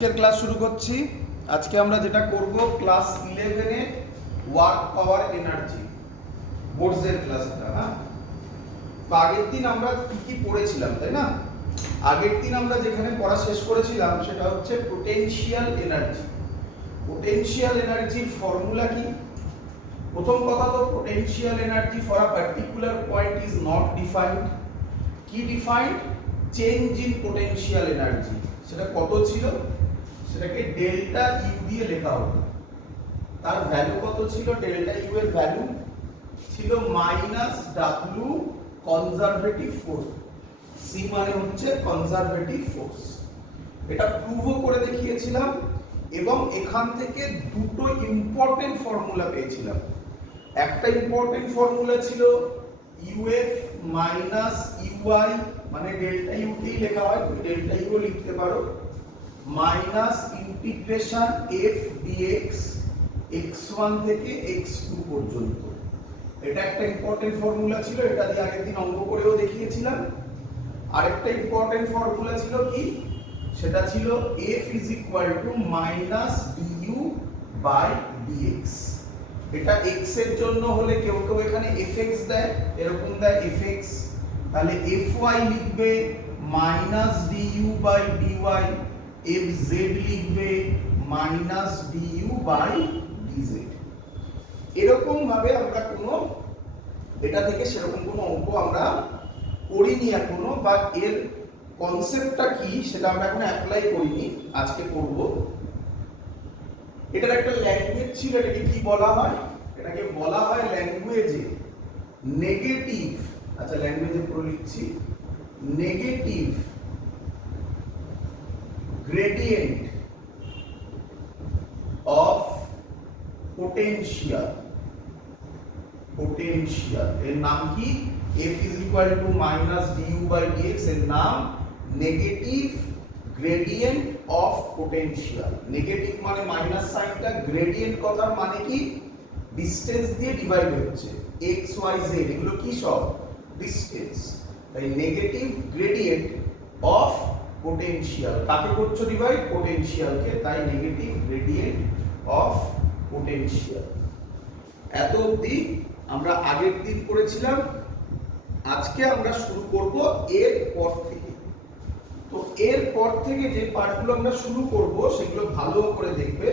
Class শুরু করছি। আজকে আমরা যেটা করব ক্লাস 11 এ ওয়ার্ক পাওয়ার এনার্জি বোর্ডসের ক্লাসটা। হ্যাঁ, তো আগের দিন আমরা কি পড়েছিলাম, তাই না? আগের দিন আমরা যেখানে পড়া শেষ করেছিলাম সেটা হচ্ছে পোটেনশিয়াল এনার্জি। পোটেনশিয়াল এনার্জির ফর্মুলা কি? প্রথম কথা তো potential energy for a particular point is not defined. কি defined? Change in potential energy. সেটা কত ছিল? সেটাকে ডেল্টা ইউ দিয়ে লেখা হতো। তার ভ্যালু কত ছিল? ডেল্টা ইউ এর ভ্যালু ছিল minus W conservative force. C মানে হচ্ছে কনজারভেটিভ ফোর্স। এটা প্রুভও করে দেখিয়েছিলাম এবং এখান থেকে দুটো ইম্পর্টেন্ট ফর্মুলা পেয়েছিলাম। একটা ইম্পর্টেন্ট ফর্মুলা ছিল ইউএফ মাইনাস ইউআই, মানে ডেল্টা ইউ কেই লেখা হয়, তুমি ডেল্টা ইউ লিখতে পারো, minus integration F dx x1 থেকে x2 পর্যন্ত। এটা একটা ইম্পর্টেন্ট ফর্মুলা ছিল, এটা দিয়ে আগের দিন অঙ্ক করেও দেখিয়েছিলাম। আরেকটা ইম্পর্টেন্ট ফর্মুলা ছিল কি? সেটা ছিল f is equal to minus du by dx। এটা x এর জন্য হলে কেউ কেউ এখানে fx দেয়, এরকম দেয় fx, তাহলে fy লিখবে minus du by dy, fz লিখবে minus du by dz। এরকম ভাবে আমরা কোনো এটা থেকে সেরকম কোনো অঙ্ক আমরা করিনি এখনো, বা এর কনসেপ্টটা কি সেটা আমরা এখন অ্যাপ্লাই করিনি, আজকে করব। এটার একটা ল্যাঙ্গুয়েজ ছিল, এটাকে কি বলা হয়? এটাকে বলা হয় ল্যাঙ্গুয়েজে নেগেটিভ। আচ্ছা, ল্যাঙ্গুয়েজে পুরো লিখছি, negative gradient of potential. Potential এর নাম কি? f is equal to minus du by dx, এর নাম negative gradient of potential. Negative মানে মাইনাস সাইনটা, গ্রেডিয়েন্ট কথার মানে কি? ডিসটেন্স দিয়ে ডিভাইড হচ্ছে, x y z এগুলো কি সব ডিসটেন্স। তাই নেগেটিভ গ্রেডিয়েন্ট অফ পোটেনশিয়াল কাকে করছো ডিভাইড? পোটেনশিয়ালকে, তাই নেগেটিভ গ্রেডিয়েন্ট অফ পোটেনশিয়াল। এত অবধি আমরা আগের দিন করেছিলাম। আজকে আমরা শুরু করব এর পর থেকে। তো এর পর থেকে যে পার্টগুলো আমরা শুরু করব সেগুলো ভালো করে দেখবে।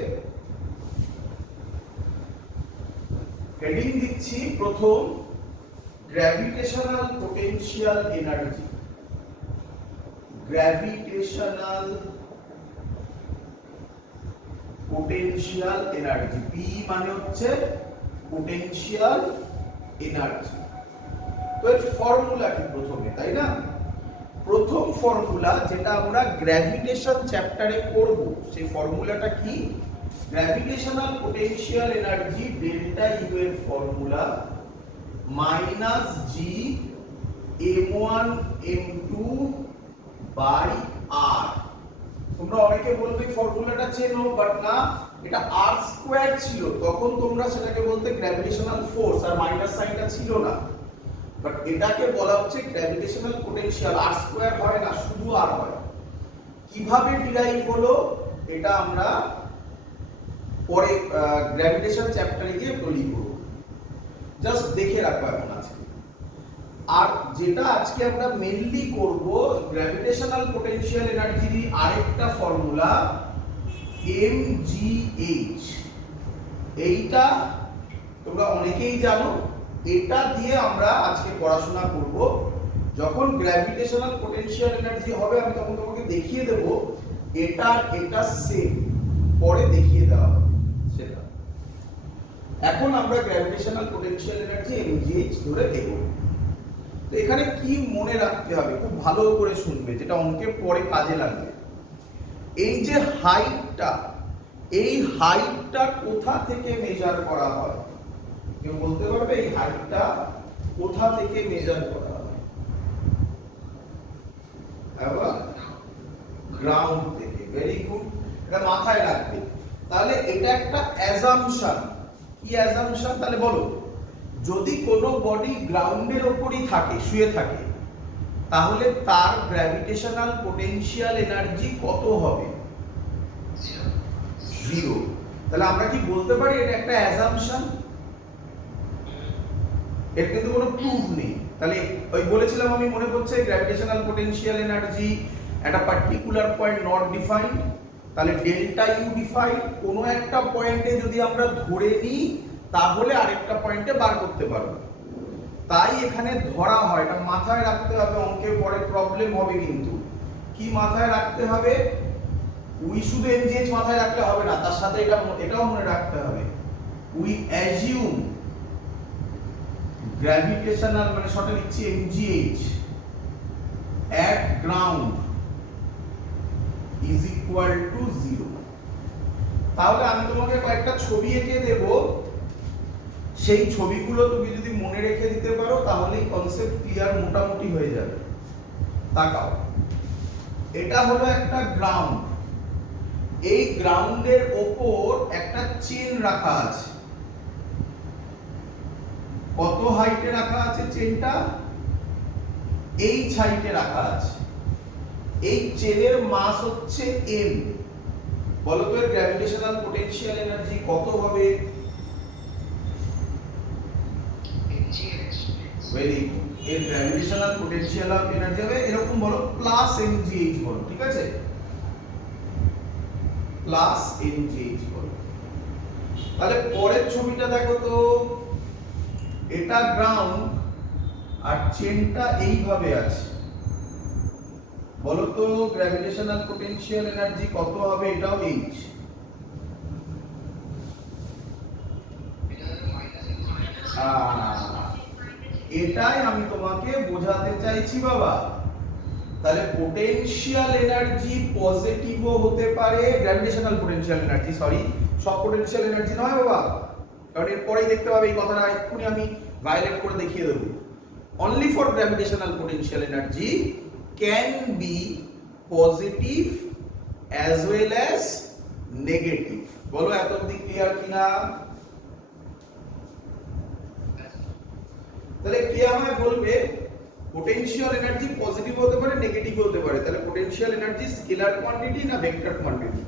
হেডিং দিচ্ছি প্রথম, gravitational potential energy. Gravitational potential energy, P মানে হচ্ছে পোটেনশিয়াল এনার্জি। তো এর ফর্মুলা কি প্রথমে, তাই না? প্রথম ফর্মুলা যেটা আমরা গ্র্যাভিটেশন চ্যাপ্টারে করব, সেই ফর্মুলাটা কি? Gravitational potential energy delta U এর formula minus G m1 m2 by R. তোমরা অনেকে বলবে ফর্মুলাটা চেনো, বাট না, এটা আর স্কয়ার ছিল, তখন তোমরা সেটাকে বলতে গ্র্যাভিটেশনাল ফোর্স, আর মাইনাস সাইনটা ছিল না। বাট এটাকে বলা হচ্ছে গ্র্যাভিটেশনাল পোটেনশিয়াল, আর স্কয়ার হয় না, শুধু আর হয়। কিভাবে ডিরাইভ হলো এটা আমরা পরে গ্র্যাভিটেশন চ্যাপ্টারে গিয়ে বলি করব, জাস্ট দেখে রাখবো এখন আজকে। আর যেটা আজকে আমরা মেইনলি করব, গ্র্যাভিটেশনাল পোটেনশিয়াল এনার্জির আরেকটা ফর্মুলা mgh। এইটা তোমরা অনেকেই জানো, এটা দিয়ে আমরা আজকে পড়াশোনা করব। যখন গ্র্যাভিটেশনাল পোটেনশিয়াল এনার্জি হবে আমি তখন তোমাকে দেখিয়ে দেব এটা সেম, পরে দেখিয়ে দেওয়া হবে সেটা। এখন আমরা গ্র্যাভিটেশনাল পোটেনশিয়াল এনার্জি mgh ধরে দেব। তো এখানে কি মনে রাখতে হবে, খুব ভালো করে শুনবে, যেটা অঙ্কে পরে কাজে লাগবে। এই যে হাইটটা, এই হাইটটা কোথা থেকে মেজার করা হয়? কেউ বলতে পারবে এই হাইটটা কোথা থেকে মেজার করা হয়? গ্রাউন্ড থেকে। ভেরি গুড, এটা মাথায় রাখবে। তাহলে এটা একটা অ্যাজাম্পশন। কি অ্যাজাম্পশন? তাহলে বলো, যদি কোনো বডি গ্রাউন্ডের উপরই থাকে, শুয়ে থাকে, তাহলে তার গ্র্যাভিটেশনাল পোটেনশিয়াল এনার্জি কত হবে? 0। তাহলে আমরা কি বলতে পারি এটা একটা অ্যাজাম্পশন, এর কিন্তু কোনো প্রুফ নেই। তাহলে ওই বলেছিলাম আমি, মনে পড়ছে, গ্র্যাভিটেশনাল পোটেনশিয়াল এনার্জি একটা পার্টিকুলার পয়েন্ট নট ডিফাইন্ড, তাহলে ডেল্টা ইউ ডিফাইন্ড। কোনো একটা পয়েন্টে যদি আমরা ধরে নিই তাহলে আরেকটা পয়েন্টে বার করতে পারবো। তাই এখানে ধরা হয়, এটা মাথায় রাখতে হবে, অঙ্কে পরে প্রবলেম হবে। কিন্তু কি মাথায় রাখতে হবে? উই শুধু এমজিএইচ মাথায় রাখলে হবে না, তার সাথে এটাও মনে রাখতে হবে, উই অ্যাজিউম গ্র্যাভিটেশনাল, মানে শর্টে লিখছি MGH, at ground is equal to 0। তাহলে আমি তোমাকে কয়েকটা ছবি এঁকে দেব, সেই ছবিগুলো তুমি যদি মনে রেখে দিতে পারো তাহলেই কনসেপ্ট ক্লিয়ার মোটামুটি হয়ে যাবে। তাকাও, এটা হলো একটা গ্রাউন্ড, এই গ্রাউন্ডের ওপর একটা চেন রাখা আছে। কত হাইটে রাখা আছে চেনটা? এইচ হাইটে রাখা আছে। এই চেনের মাস হচ্ছে m। বলো তো এর গ্র্যাভিটেশনাল পোটেনশিয়াল এনার্জি কত হবে? Very good. এর গ্র্যাভিটেশনাল পোটেনশিয়াল এনার্জি হবে এরকম, বলো প্লাস mgh বলো, ঠিক আছে? প্লাস mgh বলো। তাহলে পরের ছবিটা দেখো তো, এটা গ্রাউন্ড আর চেনটা এইভাবে আছে। বলো তো গ্র্যাভিটেশনাল পোটেনশিয়াল এনার্জি কত হবে? এটাও h। এটাই আমি তোমাকে বোঝাতে চাইছি বাবা। তাহলে পোটেনশিয়াল এনার্জি পজিটিভও হতে পারে, গ্র্যাভিটেশনাল পোটেনশিয়াল এনার্জি, সরি, সব পোটেনশিয়াল এনার্জি নয় বাবা, কারণ এরপরেই দেখতে পাবে এই কথাটা এক্ষুনি আমি ভায়োলেট করে দেখিয়ে দেবো। only for gravitational potential energy can be positive as well as negative। বলো এত অবধি ক্লিয়ার কিনা? তাহলে কে আমায় বলবে পোটেনশিয়াল এনার্জি পজিটিভ হতে পারে, নেগেটিভ হতে পারে? তাহলে পোটেনশিয়াল এনার্জি স্কেলার কোয়ান্টিটি না vector quantity?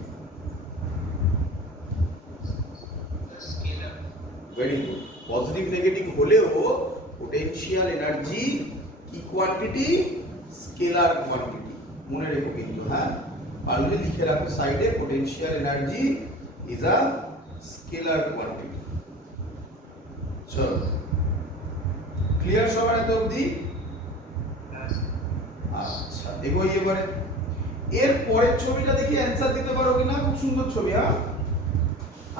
Very good. Positive negative হলেও পোটেনশিয়াল এনার্জি কি কোয়ান্টিটি? Scalar quantity. মনে রেখো কিন্তু, হ্যাঁ, পারলে লিখে রাখো সাইডে, potential energy is a scalar quantity. চলো, ক্লিয়ার সবার এত অবধি? আচ্ছা, এগোই এবারে। এর পরের ছবিটা দেখি অ্যানসার দিতে পারো কিনা। খুব সুন্দর ছবি, হ্যাঁ।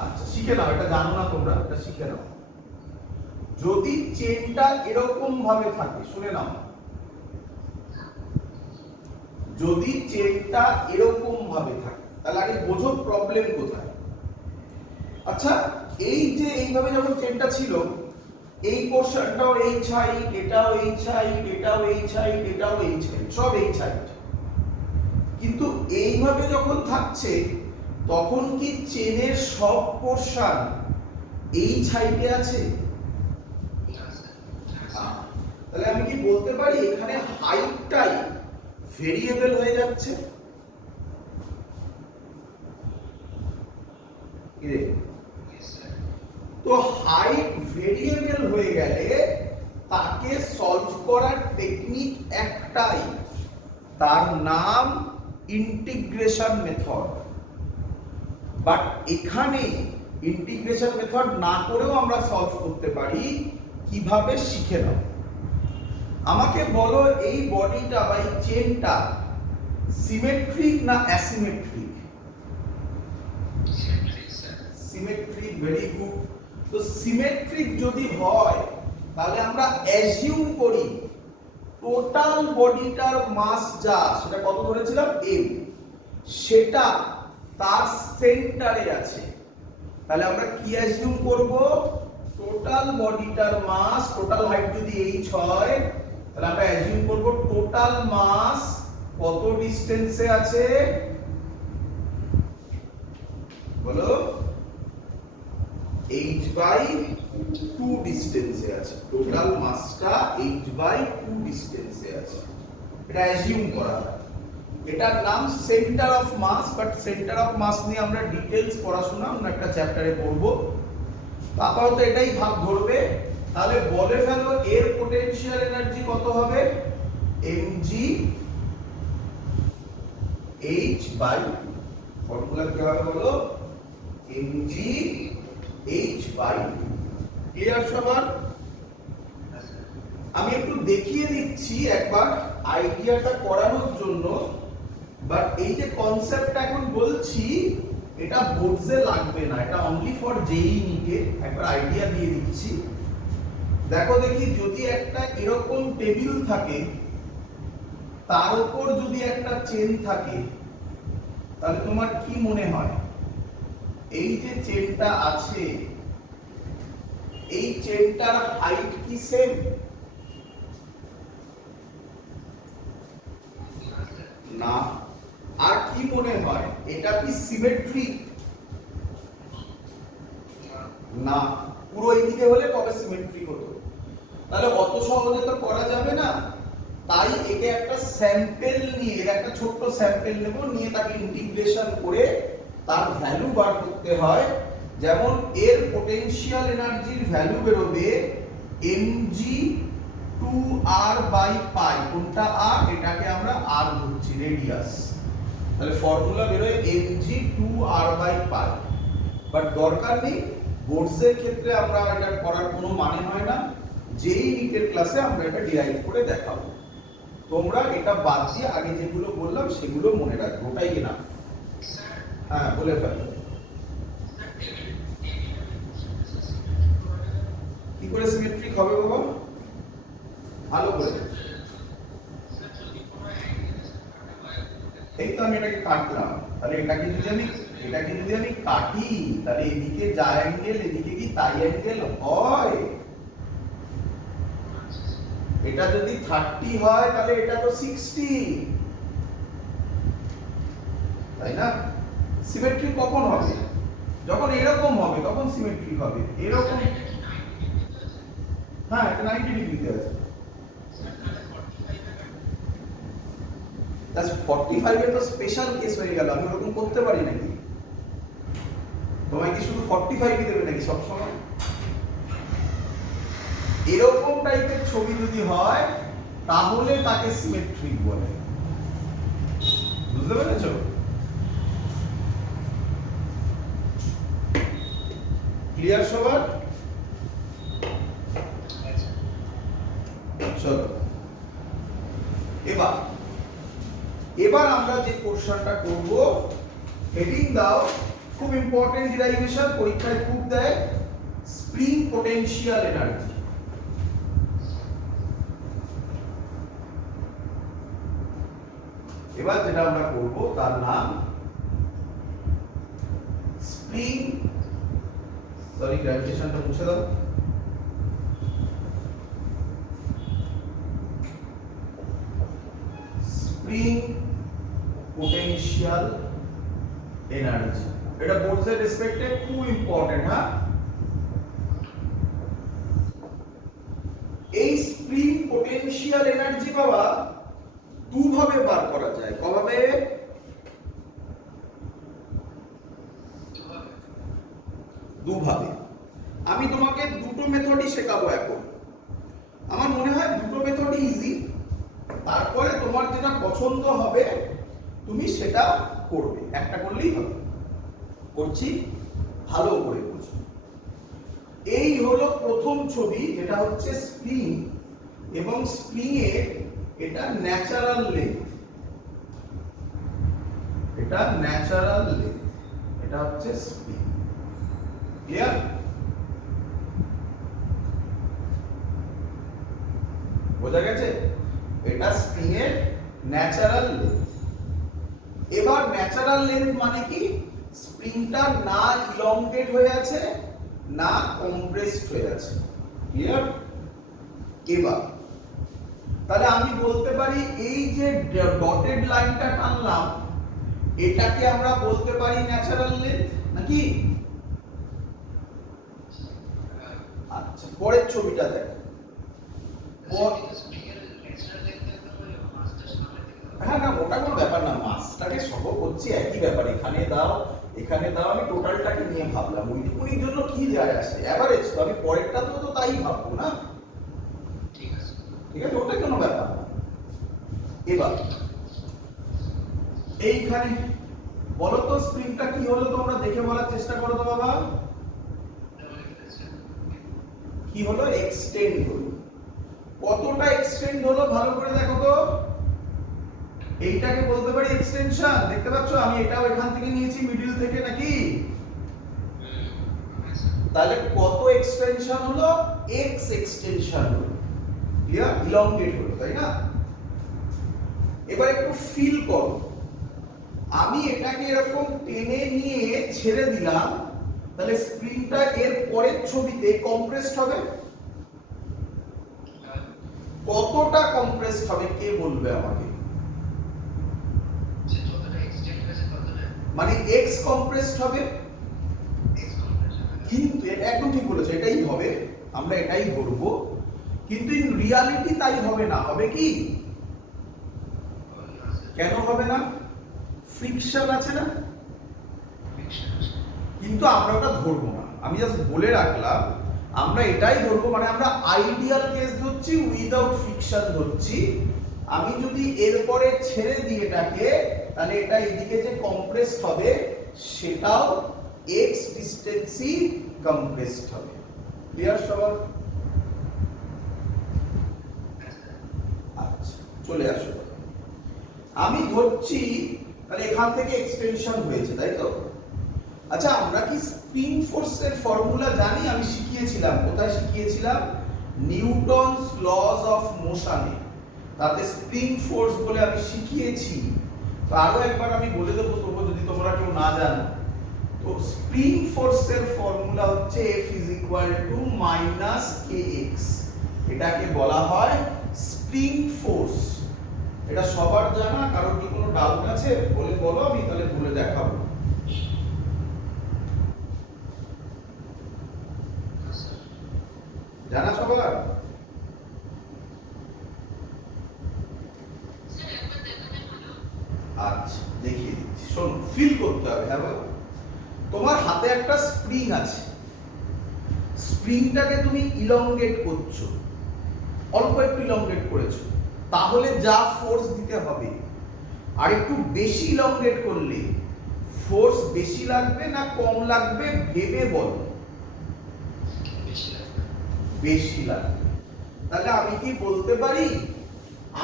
আচ্ছা, শিখে নাও, এটা জানো না তোমরা, এটা শিখে নাও। যদি চেনটা এরকম ভাবে থাকে, শুনে নাও, যদি চেনটা এরকম ভাবে থাকে তাহলে আগে বোঝো প্রবলেম কোথায়। আচ্ছা, এই যে এইভাবে যখন চেনটা ছিল, এই পোরশনটাও এইচ হাইট, এটাও এইচ হাইট, এটাও এইচ হাইট, এটাও এইচ হাইট, সব এইচ হাইট, কিন্তু এইভাবে যখন থাকছে তখন কি চেনের সব পোরশন এইচ হাইটে আছে? তাহলে আমি কি বলতে পারি এখানে হাইটটাই ভেরিয়েবল হয়ে যাচ্ছে? তো হাইট ভেরিয়েবল হয়ে গেলে তাকে সলভ করার টেকনিক একটাই, তার নাম ইন্টিগ্রেশন মেথড। বাট এখানে ইন্টিগ্রেশন মেথড না করেও আমরা সলভ করতে পারি। কিভাবে? শিখে নাও। আমাকে বলো এই বডিটা বা এই চেনটা সিমেট্রিক না অ্যাসিমেট্রিক? Symmetric, very good. তো সিমেট্রিক যদি হয় তাহলে আমরা অ্যাজিউম করি টোটাল বডিটার মাস যা, সেটা কত ধরেছিলাম? m, সেটা তার সেন্টারে আছে। তাহলে আমরা কি অ্যাজিউম করব? টোটাল বডিটার মাস, টোটাল হাইট যদি h হয় তাহলে আমরা অ্যাজিউম করব টোটাল মাস কত ডিসটেন্সে আছে? বলো, h/2 ডিসটেন্সে আছে। টোটাল মাসটা h/2 ডিসটেন্সে আছে, এটা অ্যাজিউম করা হয়। এটার নাম centre of mass, but centre of mass নিয়ে আমরা ডিটেইলস পড়াশোনা অন্য একটা চ্যাপ্টারে করব। আপাতত এটাই ভাব ধরবে। তাহলে বলে ফেলো এর পোটেনশিয়াল এনার্জি কত হবে? mg h বাই, ফর্মুলা কি হবে বলো? mg h by. ক্লিয়ার সবার? আমি একটু দেখিয়ে দিচ্ছি একবার আইডিয়াটা করানোর জন্য, বাট এই যে কনসেপ্টটা এখন বলছি এটা বোর্ডসে লাগবে না, এটা অনলি ফর জেই নিটে। একবার আইডিয়া দিয়ে দিচ্ছি, দেখো দেখি যদি একটা এরকম টেবিল থাকে, তার উপর যদি একটা চেন থাকে, তাহলে তোমার কি মনে হয় এই যে চেনটা আছে, এই চেনটার হাইট কি সেম? না। আর কি মনে হয় এটা কি সিমেট্রিক? না। পুরো এইদিকে হলে কবে সিমেট্রিক হতো? তাহলে অত সহজে তো করা যাবে না। তাই একে একটা স্যাম্পল নিয়ে, এর একটা ছোট্ট স্যাম্পল নেব, নিয়ে তাকে ইন্টিগ্রেশন করে তার ভ্যালু বার করতে হয়। যেমন এর পোটেনশিয়াল এনার্জির ভ্যালু বেরোবে mg 2r বাই পাই। কোনটা r? এটাকে আমরা r ধরছি, রেডিয়াস। তাহলে ফর্মুলা বেরোয় mg 2r by pi. But দরকার নেই, বোর্ডসের ক্ষেত্রে আমরা এটা করার কোনো মানে হয় না। যেই নিটের ক্লাসে আমরা এটা ডিরাইভ করে দেখাবো। তোমরা এটা বাদ দিয়ে আগে যেগুলো বললাম সেগুলো মনে রাখবে, ওটাই না। হ্যাঁ, বলে ফেলো। কি করে সিমেট্রিক হবে বাবা? ভালো করে। এই তো আমি এটাকে কাটলাম, তাহলে এটাকে যদি আমি কাটি, তাহলে এদিকে যা অ্যাঙ্গেল এদিকে কি তাই অ্যাঙ্গেল হয়? এটা যদি 30 হয় তাহলে এটা তো 60, তাই না? সিমেট্রিক কখন হবে? যখন এরকম হবে তখন সিমেট্রিক হবে। এরকম, হ্যাঁ, এটা 90 ডিগ্রিতে আছে। 45 এ তো স্পেশাল কেস হয়ে গেল, আমি ওরকম করতে পারি নাকি? তোমায় কি শুধু 45ই দেবে নাকি সব সময়? এরকম টাইপের ছবি যদি হয় তাহলে তাকে সিমেট্রিক বলে। বুঝতে পেরেছো? ক্লিয়ার সবার? চলো এবার আমরা যে কোশ্চেনটা করব, হেডিং দাও, খুব ইম্পর্টেন্ট ডিরাইভেশন, পরীক্ষায় খুব দেয়, স্প্রিং পোটেনশিয়াল এনার্জি। এবার যেটা আমরা করব তার নাম স্প্রিং, সরি গ্র্যাভিটেশনটা মুছে দাও। Spring potential energy. এটা বোর্ডসের রেসপেক্টে খুব ইম্পর্টেন্ট। হ্যাঁ, এই স্প্রিং পোটেনশিয়াল এনার্জি বাবা দুভাবে বার করা যায়। কভাবে? দুভাবে। আমি তোমাকে দুটো মেথডই শেখাবো এখন। আমার মনে হয় দুটো মেথডই ইজি, তারপরে তোমার যেটা পছন্দ হবে তুমি সেটা করবে, একটা করলেই হবে। করছি, ভালো করে বুঝো। এই হলো প্রথম ছবি, যেটা হচ্ছে স্প্রিং, এবং স্প্রিং এর এটা ন্যাচারাল লেন্থ, এটা ন্যাচারাল লেন্থ, এটা হচ্ছে স্প্রিং। ক্লিয়ার? বোঝা গেছে? এটা স্প্রিং এর ন্যাচারাল লেন্থ। এবার ন্যাচারাল লেন্থ মানে কি? স্প্রিংটা না ইলংগেট হয়ে আছে না কম্প্রেসড হয়ে আছে। ক্লিয়ার? এবার তাহলে আমি বলতে পারি এই যে ডটেড লাইনটা টানলাম এটাকে আমরা বলতে পারি ন্যাচারাল লেন্থ নাকি? আচ্ছা, পরের ছবিটা দেখ। হ্যাঁ না, ওটা কোনো ব্যাপার না, মাস্টারের সহ করছি একই ব্যাপার, এখানে দাও এখানে দাও, আমি টোটালটাকে নিয়ে ভাবলাম, ওইটুকুনির জন্য কি যায় আসে, এভারেজ তো আমি পরেরটা তো তাই ভাববো না, ঠিক আছে ওটা কোনো ব্যাপার না। এবার এইখানে বলো তো স্প্রিংটা কি হলো, তোমরা দেখে বলার চেষ্টা করো তো বাবা, কি হলো, এক্সটেন্ড হলো। কতটা এক্সটেন্ড হলো ভালো করে দেখো তো, এইটাকে বলতে পারি এক্সটেনশন, দেখতে পাচ্ছ আমি এটাও এখান থেকে নিয়েছি মিডল থেকে নাকি, তাহলে কত এক্সটেনশন হলো, এক্স এক্সটেনশন হলো, ক্লিয়ার, ইলংগেট হলো, তাই না? এবার একটু ফিল করো, আমি এটাকে এরকম টেনে নিয়ে ছেড়ে দিলাম, তাহলে স্প্রিংটা এর পরের ছবিতে কম্প্রেসড হবে, কতটা কম্প্রেসড হবে কে বলবে আমাকে, মানে এক্স কম্প্রেসড হবে, কিন্তু একদম ঠিক বলেছো, এটাই হবে, আমরা এটাই ধরবো, কিন্তু ইন রিয়ালিটি তাই হবে না, হবে কি, কেন হবে না, ফ্রিকশন আছে না, কিন্তু আমরা ওটা ধরবো না, আমি জাস্ট বলে রাখলাম, আমরা এটাই ধরবো, মানে আমরা আইডিয়াল কেস ধরছি, উইদাউট ফ্রিকশন ধরছি। আমি যদি এরপরে ছেড়ে দিই এটাকে, তাহলে এটা এদিকে যে কম্প্রেসড হবে সেটাও এক্স ডিসটেন্সই কম্প্রেসড হবে, ক্লিয়ার সবার? আচ্ছা চলে আসো, আমি ধরছি তাহলে এখান থেকে এক্সটেনশন হয়েছে, তাই তো? আচ্ছা আমরা কি স্প্রিং ফোর্সের ফর্মুলা জানি? আমি শিখিয়েছিলাম, কোথায় শিখিয়েছিলাম, নিউটনস লজ অফ মোশনে, তাতে স্প্রিং ফোর্স বলে আমি শিখিয়েছি, তো আরো একবার আমি বলে দেবো তবু যদি তোমরা কেউ না জানো, তো স্প্রিং ফোর্সের ফর্মুলা হচ্ছে F = kx, এটাকে বলা হয় স্প্রিং ফোর্স, এটা সবার জানা, কারোর কি কোনো ডাউট আছে বলে বলো, আমি তাহলে বলে দেখাবো। জানা সবার? আচ্ছা দেখিয়ে দিচ্ছি, শোনো, ফিল করতে হবে, হ্যাঁ বলো, তোমার হাতে একটা স্প্রিং আছে, স্প্রিংটাকে তুমি ইলংগেট করছো, অল্প একটু ইলংগেট করেছো, তাহলে যা ফোর্স দিতে হবে, আর একটু বেশি ইলংগেট করলে ফোর্স বেশি লাগবে না কম লাগবে ভেবে বলো, বেশি লাগবে। তাহলে আমি কি বলতে পারি,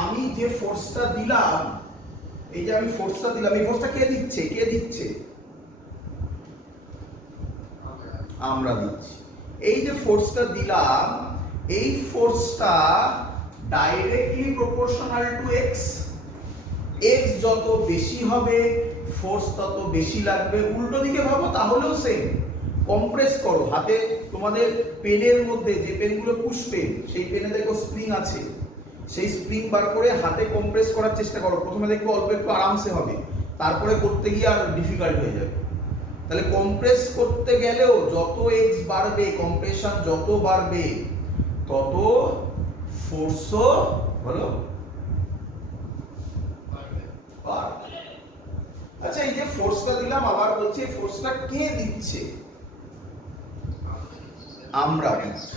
আমি যে ফোর্সটা দিলাম, এই যে আমি ফোর্সটা দিলাম, এই ফোর্সটা কে দিচ্ছে, আমরা দিচ্ছি, এই যে ফোর্সটা দিলাম, এই ফোর্সটা directly proportional to X, X যত বেশি হবে ফোর্স তত বেশি লাগবে, উল্টো দিকে ভাবো তাহলেও সেম, কম্প্রেস করো, হাতে তোমাদের পেনের মধ্যে যে পেনগুলো পুশ পেন, সেই পেনে দেখো স্প্রিং আছে, সেই স্প্রিং বার করে হাতে কম্প্রেস করার চেষ্টা করো, প্রথমে দেখবে অল্প একটু আরামসে হবে, তারপরে করতে গিয়ে আর ডিফিকাল্ট হয়ে যাবে, তাহলে কম্প্রেস করতে গেলেও যত এক্স বাড়বে, কম্প্রেশন যত বাড়বে তত ফোর্সও বলো বাড়বে। আচ্ছা এই যে ফোর্সটা দিলাম, আবার বলছি ফোর্সটা কে দিচ্ছে, আমরা দিচ্ছি,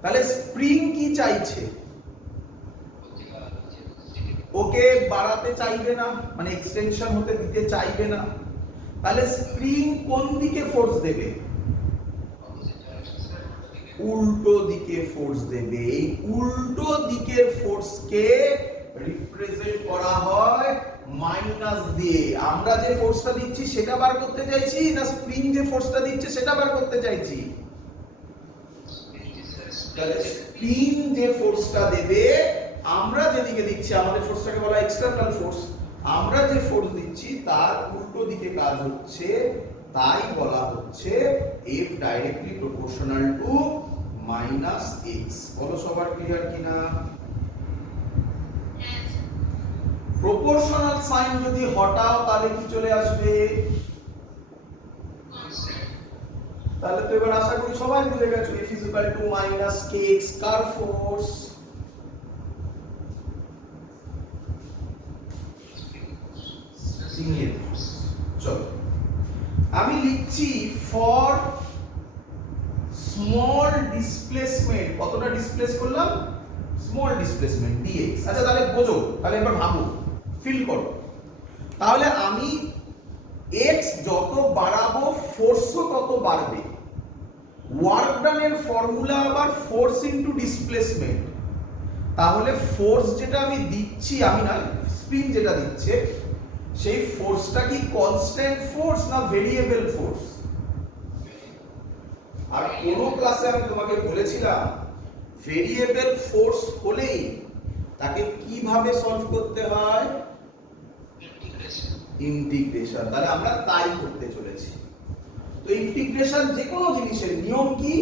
তাহলে স্প্রিং কি চাইছে, ওকে বাড়াতে চাইবে না, মানে এক্সটেনশন হতে দিতে চাইবে না, তাহলে স্প্রিং কোন দিকে ফোর্স দেবে, উল্টো দিকে ফোর্স দেবে, এই উল্টো দিকের ফোর্সকে রিপ্রেজেন্ট করা হয় মাইনাস দিয়ে, আমরা যে ফোর্সটা দিচ্ছি সেটা বার করতে চাইছি না স্প্রিং যে ফোর্সটা দিচ্ছে সেটা বার করতে চাইছি, তাহলে স্প্রিং যে ফোর্সটা দেবে, আমরা যেদিকে দিচ্ছি, আমাদের ফোর্সটাকে বলা হয় এক্সটার্নাল ফোর্স, আমরা যে ফোর্স দিচ্ছি তার উল্টো দিকে কাজ হচ্ছে, তাই বলা হচ্ছে F directly proportional two -x। বলো সবার ক্লিয়ার কিনা? প্রপোর্শনাল সাইন যদি হটাও তাহলে কি চলে আসবে, তাহলে তো এবার আশা করি সবাই বুঝে গেছো F = -kx কার ফোর্স, আমি লিখছি ফর স্মল ডিসপ্লেসমেন্ট, কতটা ডিসপ্লেস করলাম, স্মল ডিসপ্লেসমেন্ট dx। আচ্ছা তাহলে বোঝো, তাহলে এবার ভাবো, ফিল করো। তাহলে আমি x যত বাড়াবো ফোর্সও তত বাড়বে। ওয়ার্ক ডানের ফর্মুলা আবার ফোর্স ইনটু ডিসপ্লেসমেন্ট। তাহলে ফোর্স যেটা আমি দিচ্ছি, আমি না, স্প্রিং যেটা দিচ্ছে, সেই ফোর্সটা কি কনস্ট্যান্ট ফোর্স না ভেরিয়েবল ফোর্স? আর কোন ক্লাসে আমি তোমাকে বলেছিলাম ভেরিয়েবল ফোর্স হলেই তাকে কিভাবে সলভ করতে হয়, ইন্টিগ্রেশন। তাহলে আমরা তাই করতে চলেছি। তো ইন্টিগ্রেশন যে কোনো জিনিসের নিয়ম কি,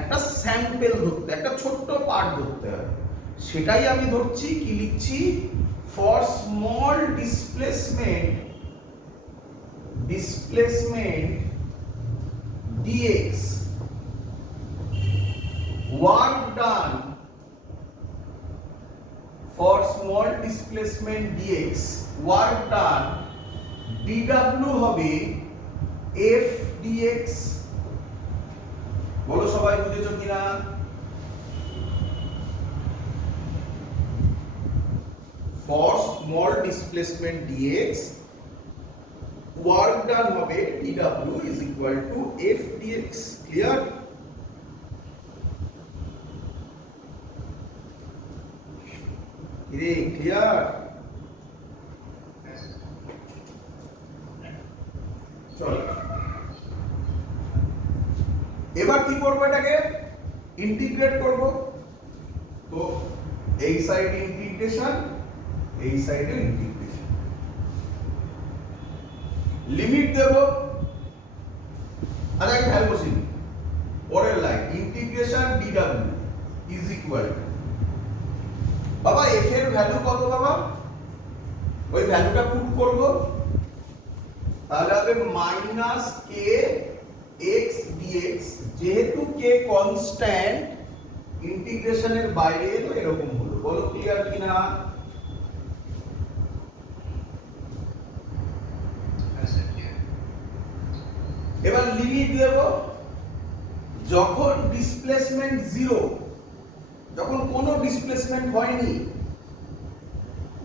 একটা স্যাম্পল ধরতে, একটা ছোট্ট পার্ট ধরতে হয়। সেটাই আমি ধরছি, কি লিখছি, for small displacement dx work done for small displacement dx work done dw হবে f dx। বলো সবাই বুঝেছো কিনা? for small displacement dx work done হবে dw is equal to f dx। clear? Clear? চলো এবার কি করব, এটাকে ইন্টিগ্রেট করব। তো এই সাইডে ইন্টিগ্রেশন, এই সাইডে ইন্টিগ্রেশন, লিমিট দেব। আচ্ছা আমি ভ্যালু বসিয়ে দিই, পরের line integration dw is equal to, বাবা f এর ভ্যালু কত বাবা, ওই ভ্যালুটা পুট করব, তাহলে হবে মাইনাস কে এক্স ডিএক্স। যেহেতু কে কনস্ট্যান্ট, ইন্টিগ্রেশনের বাইরে তো এরকম হলো। বলো ক্লিয়ার কিনা? এবার লিমিট দেব, যখন ডিসপ্লেসমেন্ট জিরো, যখন কোনো ডিসপ্লেসমেন্ট হয়নি,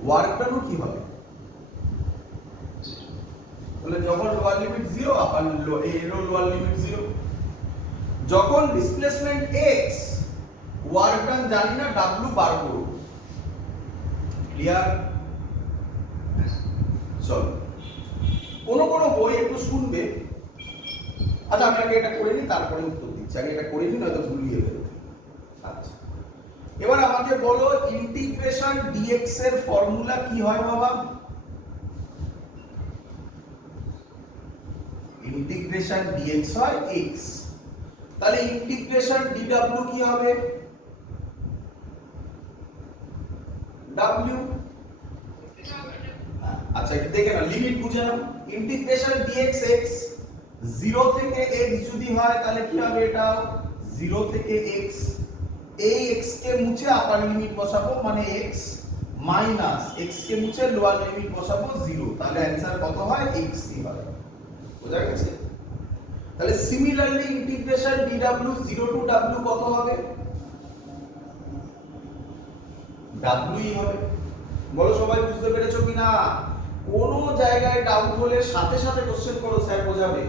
ওয়ার্ক ডানও কি হবে, তাহলে যখন লোয়ার লিমিট জিরো, আপার এরও লোয়ার লিমিট জিরো। যখন ডিসপ্লেসমেন্ট এক্স, ওয়ার্ক ডান জানি না, ডাব্লিউ বার করব। ক্লিয়ার? চলো কোন বই একটু শুনবে। আচ্ছা আমি আগে এটা করে নিই, তারপরে উত্তর দিচ্ছি। আগে এটা করে নিই, নয়তো ভুলিয়ে ফেলবে। আচ্ছা এবার আমাকে বলো ইন্টিগ্রেশন ডিএক্স এর ফর্মুলা কি হয় বাবা? ইন্টিগ্রেশন ডিএক্স হয় এক্স, তাহলে ইন্টিগ্রেশন ডিডব্লিউ কি হবে? ডাব্লিউ। আচ্ছা এটা দেখে না, লিমিট বুঝে নাও। ইন্টিগ্রেশন ডিএক্স এক্স, 0 থেকে x যদি হয় তাহলে কি হবে, এটা 0 থেকে x। এই x কে মুছে আপার লিমিট বসাবো, মানে x মাইনাস x কে মুছে লোয়ার লিমিট বসাবো 0, তাহলে অ্যানসার কত হয়, x কি হয়। বুঝা গেছে? তাহলে similarly integration dw 0 to w কত হবে, w ই হবে। বলো সবাই বুঝতে পেরেছো কিনা? কোন জায়গায় ডাউট হলে সাথে সাথে কোশ্চেন করো, স্যার বোঝাবে।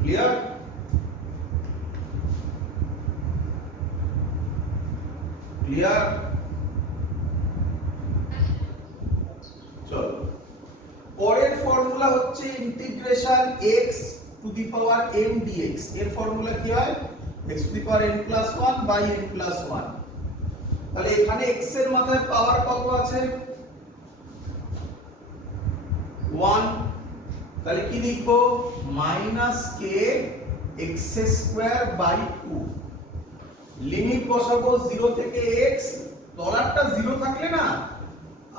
ক্লিয়ার? ক্লিয়ার? চলো পরের ফর্মুলা হচ্ছে integration x to the power n dx। এর ফর্মুলা কি হয়, x to the power n plus 1 by n plus 1। তাহলে এখানে x এর মাথায় পাওয়ার কত আছে, 1। তাহলে কি লিখবো, minus k x square by 2। Limit বসাবো 0 থেকে x, তলারটা 0 থাকলে না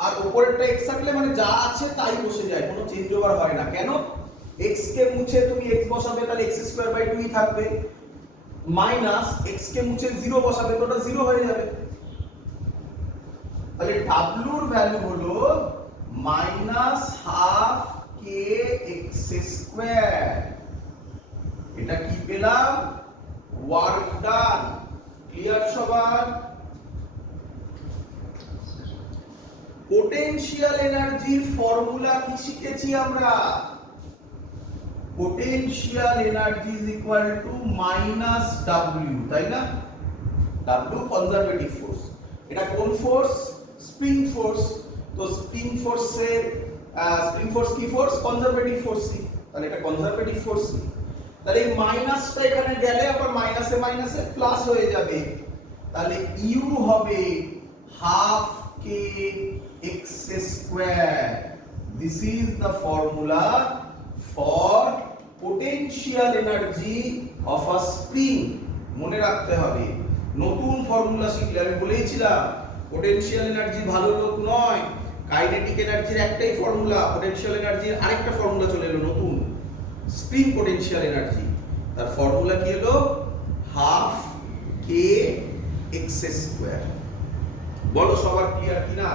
আর উপরেরটা x থাকলে মানে যা আছে তাই বসে যায়, কোনো চেঞ্জ ওভার হয় না। কেন, x কে মুছে তুমি x বসাবে, তাহলে x স্কয়ার বাই 2 ই থাকবে, মাইনাস x কে মুছে 0 বসাবে তো ওটা 0 হয়ে যাবে। তাহলে w এর ভ্যালু হলো মাইনাস হাফ কে এক্স স্কয়ার। এটা কি পেলাম? Work done. ক্লিয়ার সবার? পোটেনশিয়াল এনার্জির ফর্মুলা কি শিখেছি আমরা? Potential energy is equal to minus W, তাই না? W conservative force. এটা কোন ফোর্স? Spring force. তো স্প্রিং ফোর্সের স্প্রিং ফোর্স কি ফোর্স? Conservative force. তাহলে এটা কনজারভেটিভ ফোর্স। তাহলে এই মাইনাসটা এখানে গেলে আবার মাইনাসে মাইনাসে প্লাস হয়ে যাবে। তাহলে ইউ হবে half K x square. This is the formula for potential energy of a spring. মনে রাখতে হবে, নতুন ফর্মুলা শিখলে আমি বলেইছিলাম পোটেনশিয়াল এনার্জি ভালো লোক নয়, কাইনেটিক এনার্জির একটাই ফর্মুলা, পোটেনশিয়াল এনার্জির আরেকটা ফর্মুলা চলে এলো নতুন, স্প্রিং পোটেনশিয়াল এনার্জি। তার ফর্মুলা কি হলো? হাফ কে এক্স স্কয়ার। বলো সবার ক্লিয়ার কিনা?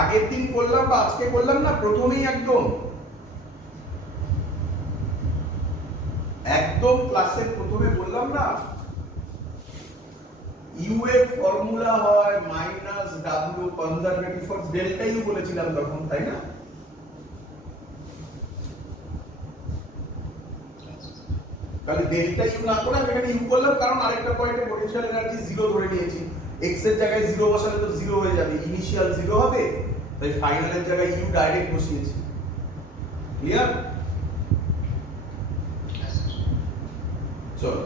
আগের দিন করলাম বা আজকে করলাম না, প্রথমেই একদম ক্লাসের প্রথমে বললাম না, ইউ এর ফর্মুলা হয় minus W conservative force delta U বলেছিলাম তখন, তাই না? তাহলে ডেল্টা ইউ না করে আমি এখানে ইউ করলাম, কারণ আরেকটা পয়েন্টে পোটেনশিয়াল এনার্জি জিরো ধরে নিয়েছি। এক্স এর জায়গায় জিরো বসালে তো জিরো হয়ে যাবে, ইনিশিয়াল জিরো হবে, তাই ফাইনালের জায়গায় ইউ ডাইরেক্ট বসিয়েছি। ক্লিয়ার? চলো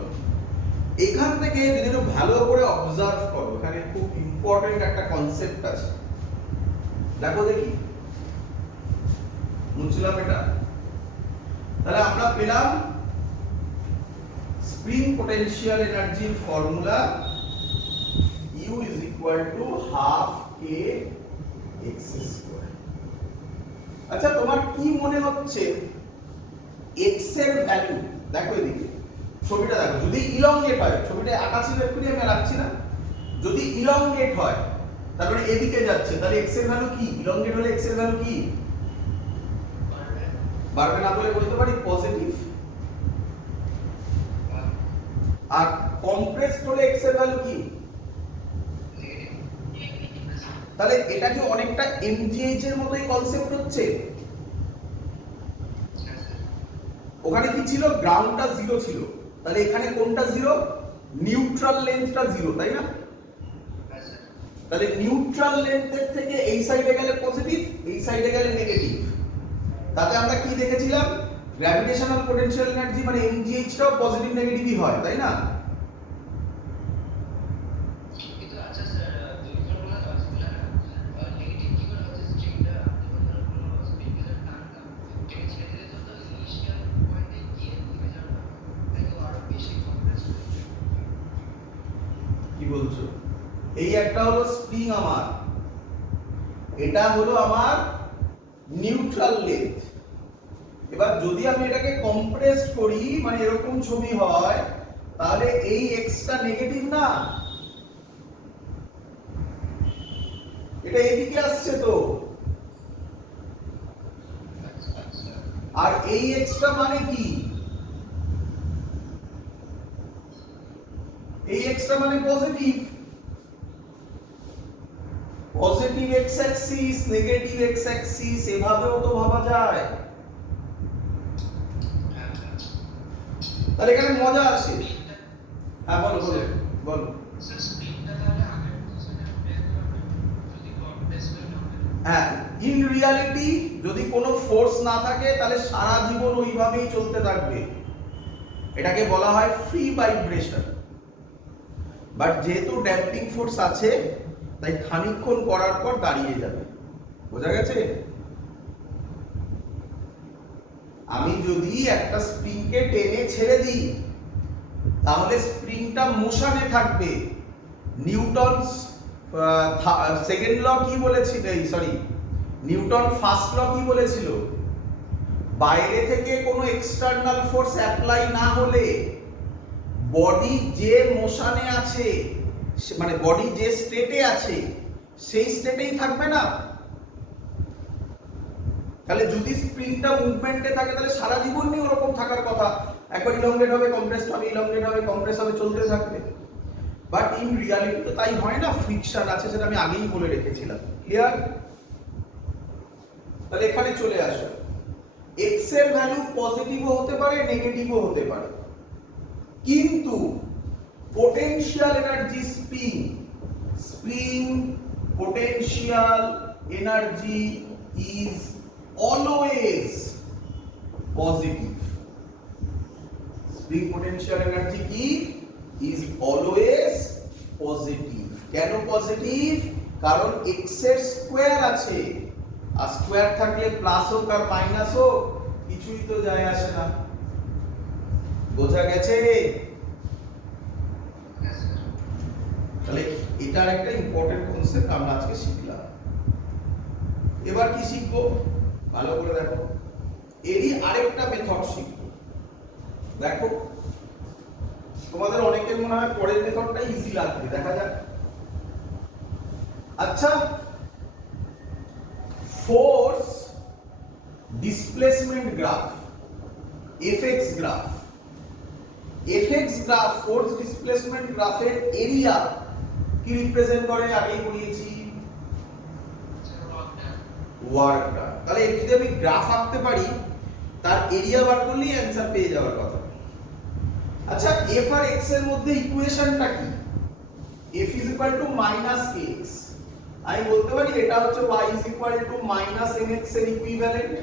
এখান থেকে যদি একটু ভালো করে অবজার্ভ করো, এখানে খুব ইম্পর্টেন্ট একটা কনসেপ্ট আছে। দেখো দেখি, বুঝলাম এটা। তাহলে আমরা পেলাম স্প্রিং পোটেনশিয়াল এনার্জির formula U is equal to half k x square। আচ্ছা তোমার কি মনে হচ্ছে x এর ভ্যালু? দেখো এদিকে ছবিটা দেখো, যদি ইলংগেট হয়, ছবিটা আঁকা ছিল এক্ষুনি আমি রাখছি না, যদি ইলংগেট হয় তারপরে এদিকে যাচ্ছে, তাহলে x এর ভ্যালু কি? ইলংগেট হলে x এর ভ্যালু কি বাড়বে না বলে বলতে পারি পজিটিভ, আর কম্প্রেসড হলে x এর ভ্যালু কি? তাহলে এটা কি অনেকটা এমজিএইচ এর মতোই কনসেপ্ট হচ্ছে। ওখানে কি ছিল? গ্রাউন্ডটা জিরো ছিল, তাহলে এখানে কোনটা জিরো? নিউট্রাল লেন্থটা জিরো, তাই না? তাহলে নিউট্রাল লেন্থের থেকে এই সাইডে গেলে পজিটিভ, এই সাইডে গেলে নেগেটিভ। তাতে আমরা কি দেখেছিলাম? গ্র্যাভিটেশনাল পোটেনশিয়াল এনার্জি মানে এমজিএইচ টাও পজিটিভ নেগেটিভই হয়, তাই না? কি বলছো? এই একটা হলো স্প্রিং আমার, এটা হলো আমার নিউট্রাল লেন্থ। এবার যদি আমি এটাকে কম্প্রেস করি, মানে এরকম ছবি হয়, তাহলে এই এক্সটা নেগেটিভ না, এটা এদিকে আসছে তো, আর এই এক্সটা মানে কি? এই এক্সটা মানে positive. Positive x Axis, negative x Axis, এভাবেও তো ভাবা যায়। তাহলে এখানে মজা আছে। হ্যাঁ বলো বলো বলো। হ্যাঁ, ইন রিয়ালিটি যদি কোনো ফোর্স না থাকে তাহলে সারা জীবন ওইভাবেই চলতে থাকবে, এটাকে বলা হয় ফ্রি ভাইব্রেশন। বাট যেহেতু ড্যাম্পিং ফোর্স আছে, তাই খানিকক্ষণ করার পর দাঁড়িয়ে যাবে। বোঝা গেছে? আমি যদি একটা স্প্রিংকে টেনে ছেড়ে দিই, তাহলে স্প্রিংটা মোশনে থাকবে। নিউটনস সেকেন্ড ল কি বলেছিল? সরি, নিউটন ফার্স্ট ল কি বলেছিল? বাইরে থেকে কোনো এক্সটার্নাল ফোর্স অ্যাপ্লাই না হলে বডি যে মোশনে আছে, মানে বডি যে স্টেটে আছে সেই স্টেটেই থাকবে না। তাহলে যদি স্প্রিংটা মুভমেন্টে থাকে তাহলে সারা জীবনই ওরকম থাকার কথা, একবার ইলংগেট হবে কম্প্রেস হবে, ইলংগেট হবে কম্প্রেস হবে, চলতে থাকবে। বাট ইন রিয়ালিটি তো তাই হয় না, ফ্রিকশন আছে, সেটা আমি আগেই বলে রেখেছিলাম। ক্লিয়ার? তাহলে এখানে চলে আসো, এক্স এর ভ্যালু পজিটিভও হতে পারে নেগেটিভও হতে পারে, কিন্তু potential energy spring potential energy is always positive. Spring potential energy কি? Is always positive. কেন পজিটিভ? কারণ এক্স এর স্কোয়ার আছে, আর স্কোয়ার থাকলে প্লাস হোক আর মাইনাস হোক কিছুই তো যায় আসে না। বোঝা গেছে? তাহলে এটার একটা ইম্পর্টেন্ট কনসেপ্ট আমরা আজকে শিখলাম। এবার কি শিখবো ভালো করে দেখো, এরই আরেকটা মেথড শিখবো। দেখো তোমাদের অনেকের মনে হয় পরের মেথডটা ইজি লাগবে, দেখা যাক। আচ্ছা, force displacement graph, FX graph, force displacement গ্রাফের এরিয়া কি রিপ্রেজেন্ট করে? আগেই বলেছি ওয়ার্ক ডান। তাহলে যদি আমি গ্রাফ আঁকতে পারি তার এরিয়া বার করলেই অ্যানসার পেয়ে যাওয়ার কথা। আচ্ছা, এফ আর এক্স এর মধ্যে ইকুয়েশনটা কি? F is equal to minus x, আমি বলতে পারি এটা হচ্ছে y is equal to minus mx এর ইকুইভ্যালেন্ট,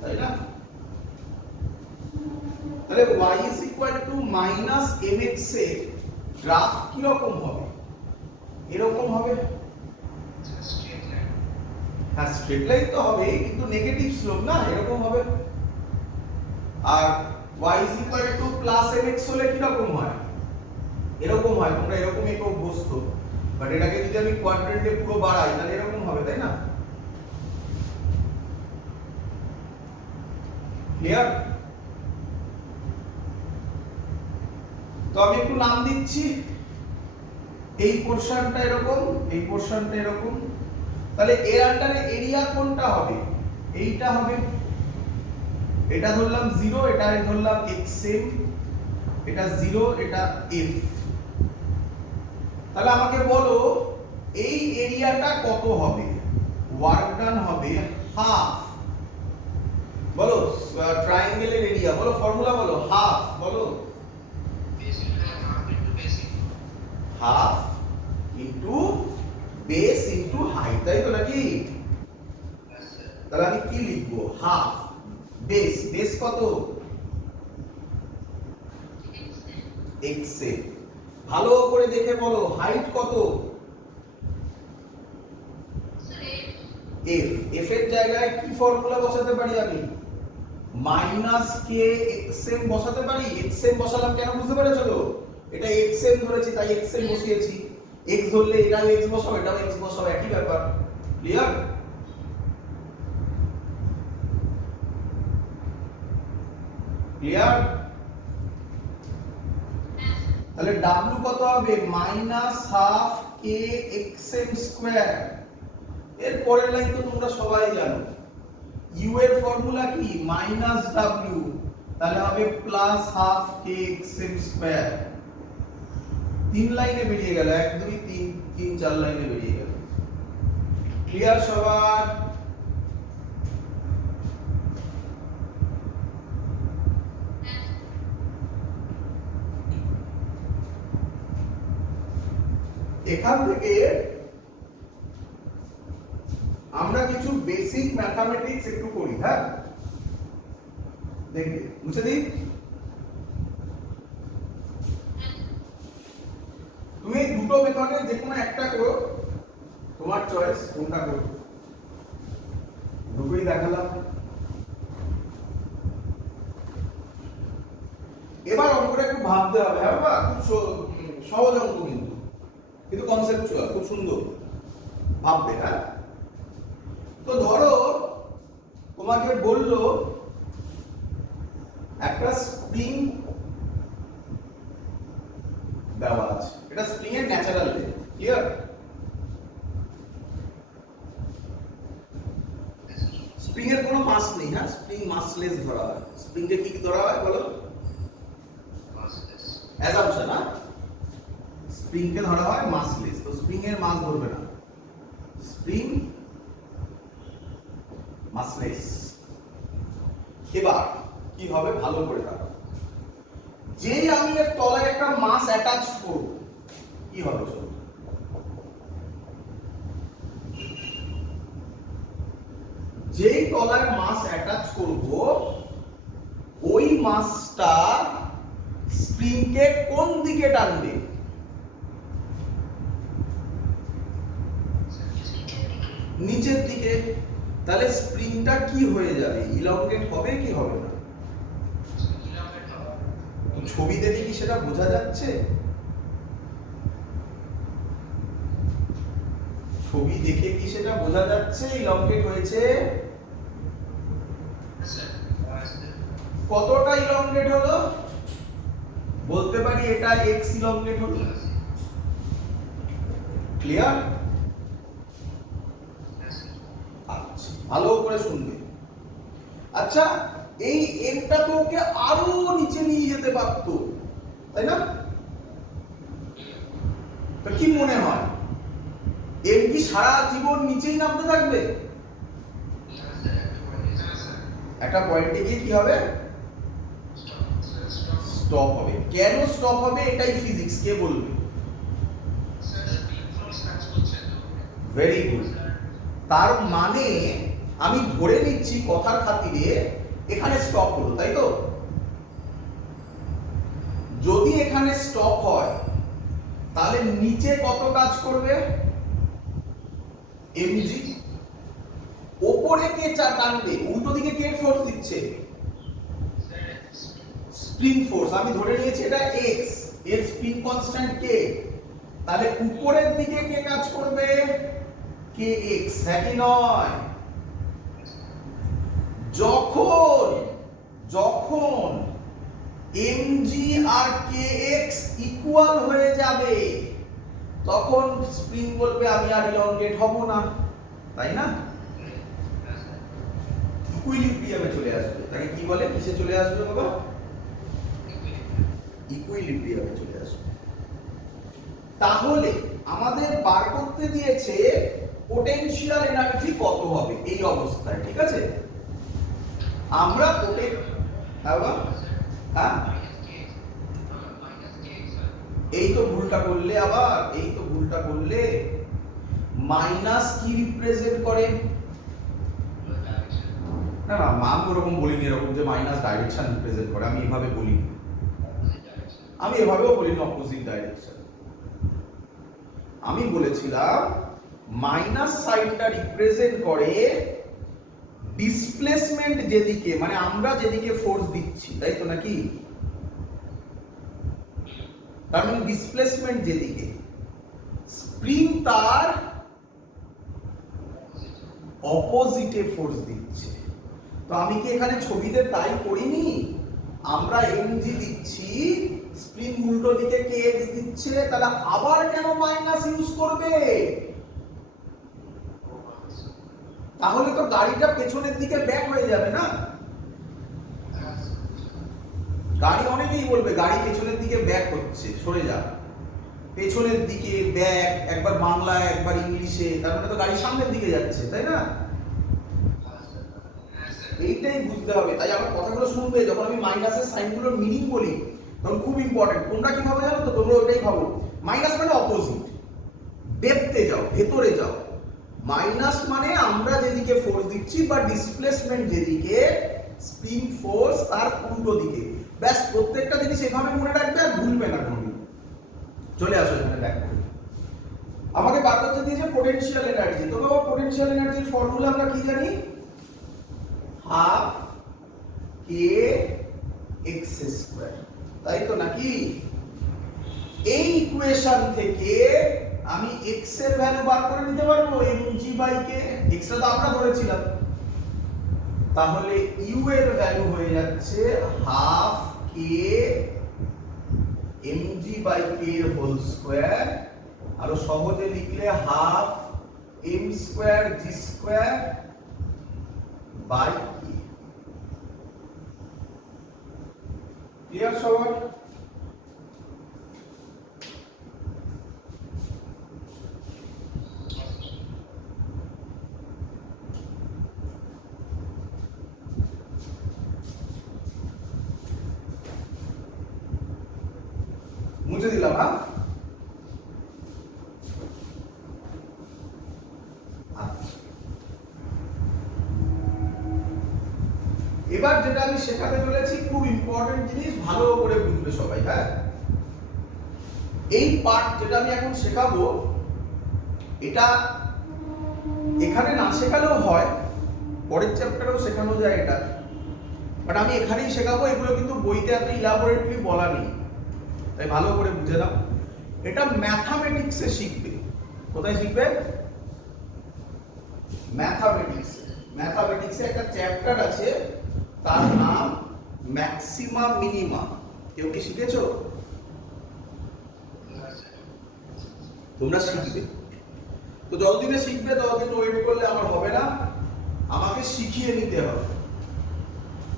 তাই না? তাহলে y is equal to minus mx এর গ্রাফ কি রকম হবে? এরকম হবে। হ্যাঁ, স্ট্রেট লাইন তো হবে কিন্তু নেগেটিভ স্লোপ না, এরকম হবে। আর y is equal to plus mx হলে কি রকম হয়? এরকম হয়। তোমরা এরকম একটু অভ্যস্ত, বাট এটাকে যদি আমি কোয়াড্রেন্টে পুরো বাড়াই তাহলে এরকম হবে, তাই না? ক্লিয়ার? তো আমি একটু নাম দিচ্ছি, এই পোরশনটা এরকম, এই পোরশনটা এরকম। তাহলে এর আন্ডারে এরিয়া কোনটা হবে? এইটা হবে। এটা ধরলাম 0, এটা ধরলাম xm, এটা 0, এটা f। তাহলে আমাকে বলো এই এরিয়াটা কত হবে? ওয়ার্ক ডান হবে হাফ। বলো ট্রায়াঙ্গেলের এরিয়া, বলো ফর্মুলা বলো, হাফ, বলো half into base into height, তাই তো নাকি? তাহলে আমি কি লিখবো? হাফ বেস, বেস কত? xm। ভালো করে দেখে বলো হাইট কত? f। f এর জায়গায় কি ফর্মুলা বসাতে পারি আমি? মাইনাস কে xm বসাতে পারি। xm বসালাম কেন বুঝতে পেরেছো তো? এটা xm ধরেছি তাই xm বসিয়েছি। x ধরলে এটাও x বসাও, এটাও x বসাও, একই ব্যাপার। ক্লিয়ার? ক্লিয়ার? তাহলে w কত হবে? মাইনাস হাফ কে xm স্কয়ার। এর পরের লাইন তো তোমরা সবাই জানো, u এর ফর্মুলা কি? মাইনাস w, তাহলে হবে প্লাস হাফ কে xm স্কয়ার। 3 লাইনে বেরিয়ে গেল, 1 2 3 3 4 লাইনে বেরিয়ে গেল। ক্লিয়ার সবার? এখান থেকে আমরা কিছু বেসিক ম্যাথমেটিক্স একটু করি। হ্যাঁ, দেখবে মুছে দিই। তুমি এই দুটো মেথডে যে কোনো একটা করো, তোমার চয়েস, কোনটা করো। দুটোই দেখালাম। এবার অঙ্কটা একটু ভাবতে হবে। হ্যাঁ বাবা, খুব সহজ অঙ্ক কিন্তু কনসেপচুয়াল, খুব সুন্দর ভাববে। হ্যাঁ, তো ধরো তোমাকে বললো একটা স্প্রিং দেওয়া আছে, এটা স্প্রিং এর ন্যাচারাল লেন্থ, ক্লিয়ার? স্প্রিং এর কোনো মাস নেই, হ্যাঁ, স্প্রিং মাসলেস ধরা হয়। স্প্রিং কে কি ধরা হয় বলো? মাসলেস অ্যাজাম্পশন, হ্যাঁ, স্প্রিং কে ধরা হয় মাসলেস। তো স্প্রিং এর মাস ধরবে না, স্প্রিং মাসলেস। এবার কি হবে ভালো করে দেখো, যেই আমি এর তলায় একটা মাস অ্যাটাচ করব কি হবে চলো, যেই তলায় মাস অ্যাটাচ করব ওই মাসটা স্প্রিং কে কোন দিকে টানবে? নিচের দিকে। তাহলে স্প্রিংটা কি হয়ে যাবে? ইলংগেট হবে কি হবে না? ছবি দেখে কি সেটা বোঝা যাচ্ছে? ছবি দেখে কি সেটা বোঝা যাচ্ছে ইলংগেট হয়েছে? কতটা ইলংগেট হলো? বলতে পারি এটা x ইলংগেট হলো। ক্লিয়ার? আচ্ছা, ভালো করে শুনবে। আচ্ছা, এই এমটা তো ওকে আরো নিচে নিয়ে যেতে পারতো, তাই না? তো কি মনে হয় এম কি সারা জীবন নিচেই নামতে থাকবে? একটা পয়েন্টে গিয়ে কি হবে? স্টপ হবে। কেন স্টপ হবে এটাই ফিজিক্স, কে বলবে? Very good. তার মানে আমি ধরে নিচ্ছি কথার খাতিরে এখানে স্টপ হলো, তাই তো? যদি এখানে স্টপ হয় তাহলে নিচে কত কাজ করবে? এমজি। ওপরে কে টানবে? উল্টো দিকে কে ফোর্স দিচ্ছে? Spring force. আমি ধরে নিয়েছি এটা এক্স, এর স্প্রিং কনস্ট্যান্ট কে। তাহলে উপরের দিকে কে কাজ করবে? কে এক্স, হ্যাঁ কি নয়? যখন যখন এমজি আর কে এক্স ইকুয়াল হয়ে যাবে তখন স্প্রিং বলবে আমি আর ইলংগেট হব না, তাই না? ইকুইলিব্রিয়ামে চলে আসবে। তাকে কি বলে? কিসে চলে আসবে বাবা? ইকুইলিব্রিয়ামে চলে আসবে। তাহলে আমাদের বার করতে দিয়েছে পোটেনশিয়াল এনার্জি কত হবে এই অবস্থায়, ঠিক আছে? আমরা হ্যাঁ এই তো ভুলটা করলে, আবার এই তো ভুলটা করলে। মাইনাস কি রিপ্রেজেন্ট করে? না না, আমি ওরকম বলিনি, এরকম যে মাইনাস ডাইরেকশন রিপ্রেজেন্ট করে, আমি এভাবে বলি, আমি এভাবেও বলিনি অপোজিট ডাইরেকশন। আমি বলেছিলাম মাইনাস সাইনটা রিপ্রেজেন্ট করে ডিসপ্লেসমেন্ট যেদিকে, মানে আমরা যেদিকে ফোর্স দিচ্ছি, তাই তো নাকি? তার মানে ডিসপ্লেসমেন্ট যেদিকে, স্প্রিং তার অপোজিটে ফোর্স দিচ্ছে। তো আমি কি এখানে ছবিতে তাই করিনি? আমরা এমজি দিচ্ছি, স্প্রিং উল্টো দিকে কে এক্স দিচ্ছে, তাহলে আবার কেন মাইনাস ইউজ করবে? তাহলে তো গাড়িটা পেছনের দিকে ব্যাক হয়ে যাবে না? গাড়ি অনেকেই বলবে গাড়ি পেছনের দিকে ব্যাক হচ্ছে, সরে যা, পেছনের দিকে ব্যাক, একবার বাংলায় একবার ইংলিশে, তার মানে তো গাড়ি সামনের দিকে যাচ্ছে, তাই না? এইটাই বুঝতে হবে। তাই আমার কথাগুলো শুনবে, যখন আমি মাইনাসের সাইনগুলোর মিনিং বলি তখন খুব ইম্পর্টেন্ট। তোমরা কি ভাবে জানো তো? তোমরা ওইটাই ভাবো মাইনাস মানে অপোজিট, ডেপথে যাও, ভেতরে যাও। মাইনাস মানে আমরা যেদিকে ফোর্স দিচ্ছি বা ডিসপ্লেসমেন্ট যেদিকে, স্প্রিং ফোর্স তার উল্টো দিকে। ব্যাস, প্রত্যেকটা জিনিস এভাবে মনে রাখবে আর ভুলবে না কোনোদিন। চলে আসো এখানে ব্যাক করি। আমাকে বার করতে দিয়েছে পোটেনশিয়াল এনার্জি। তো বাবা পোটেনশিয়াল এনার্জির ফর্মুলা আমরা কি জানি? হাফ কে এক্স স্কয়ার, তাই তো নাকি? এই ইকুয়েশন থেকে আমি x এর ভ্যালু বার করে নিতে পারবো mg বাই k, x টা তো আমরা ধরেছিলাম। তাহলে u এর ভ্যালু হয়ে যাচ্ছে half k mg by k এর হোল স্কয়ার, আর সহজে লিখলে half m square g square by k। Clear সবার? মুছে দিলাম। হ্যাঁ, এবার যেটা আমি শেখাতে চলেছি খুব ইম্পর্টেন্ট জিনিস, ভালো করে বুঝবে সবাই। হ্যাঁ, এই পার্ট যেটা আমি এখন শেখাবো এটা এখানে না শেখালেও হয়, পরের চ্যাপ্টারেও শেখানো যায় এটা, বাট আমি এখানেই শেখাবো। এগুলো কিন্তু বইতে এত ইলাবোরেটলি বলা নেই, তাই ভালো করে বুঝে নাও। এটা ম্যাথামেটিক্সে শিখবে। কোথায় শিখবে? ম্যাথামেটিক্সে। ম্যাথামেটিক্সে একটা চ্যাপ্টার আছে, তার নাম ম্যাক্সিমা মিনিমা। কেউ কি শিখেছো? তোমরা শিখবে তো, যতদিনে শিখবে ততদিন ওয়েট করলে আমার হবে না, আমাকে শিখিয়ে নিতে হবে।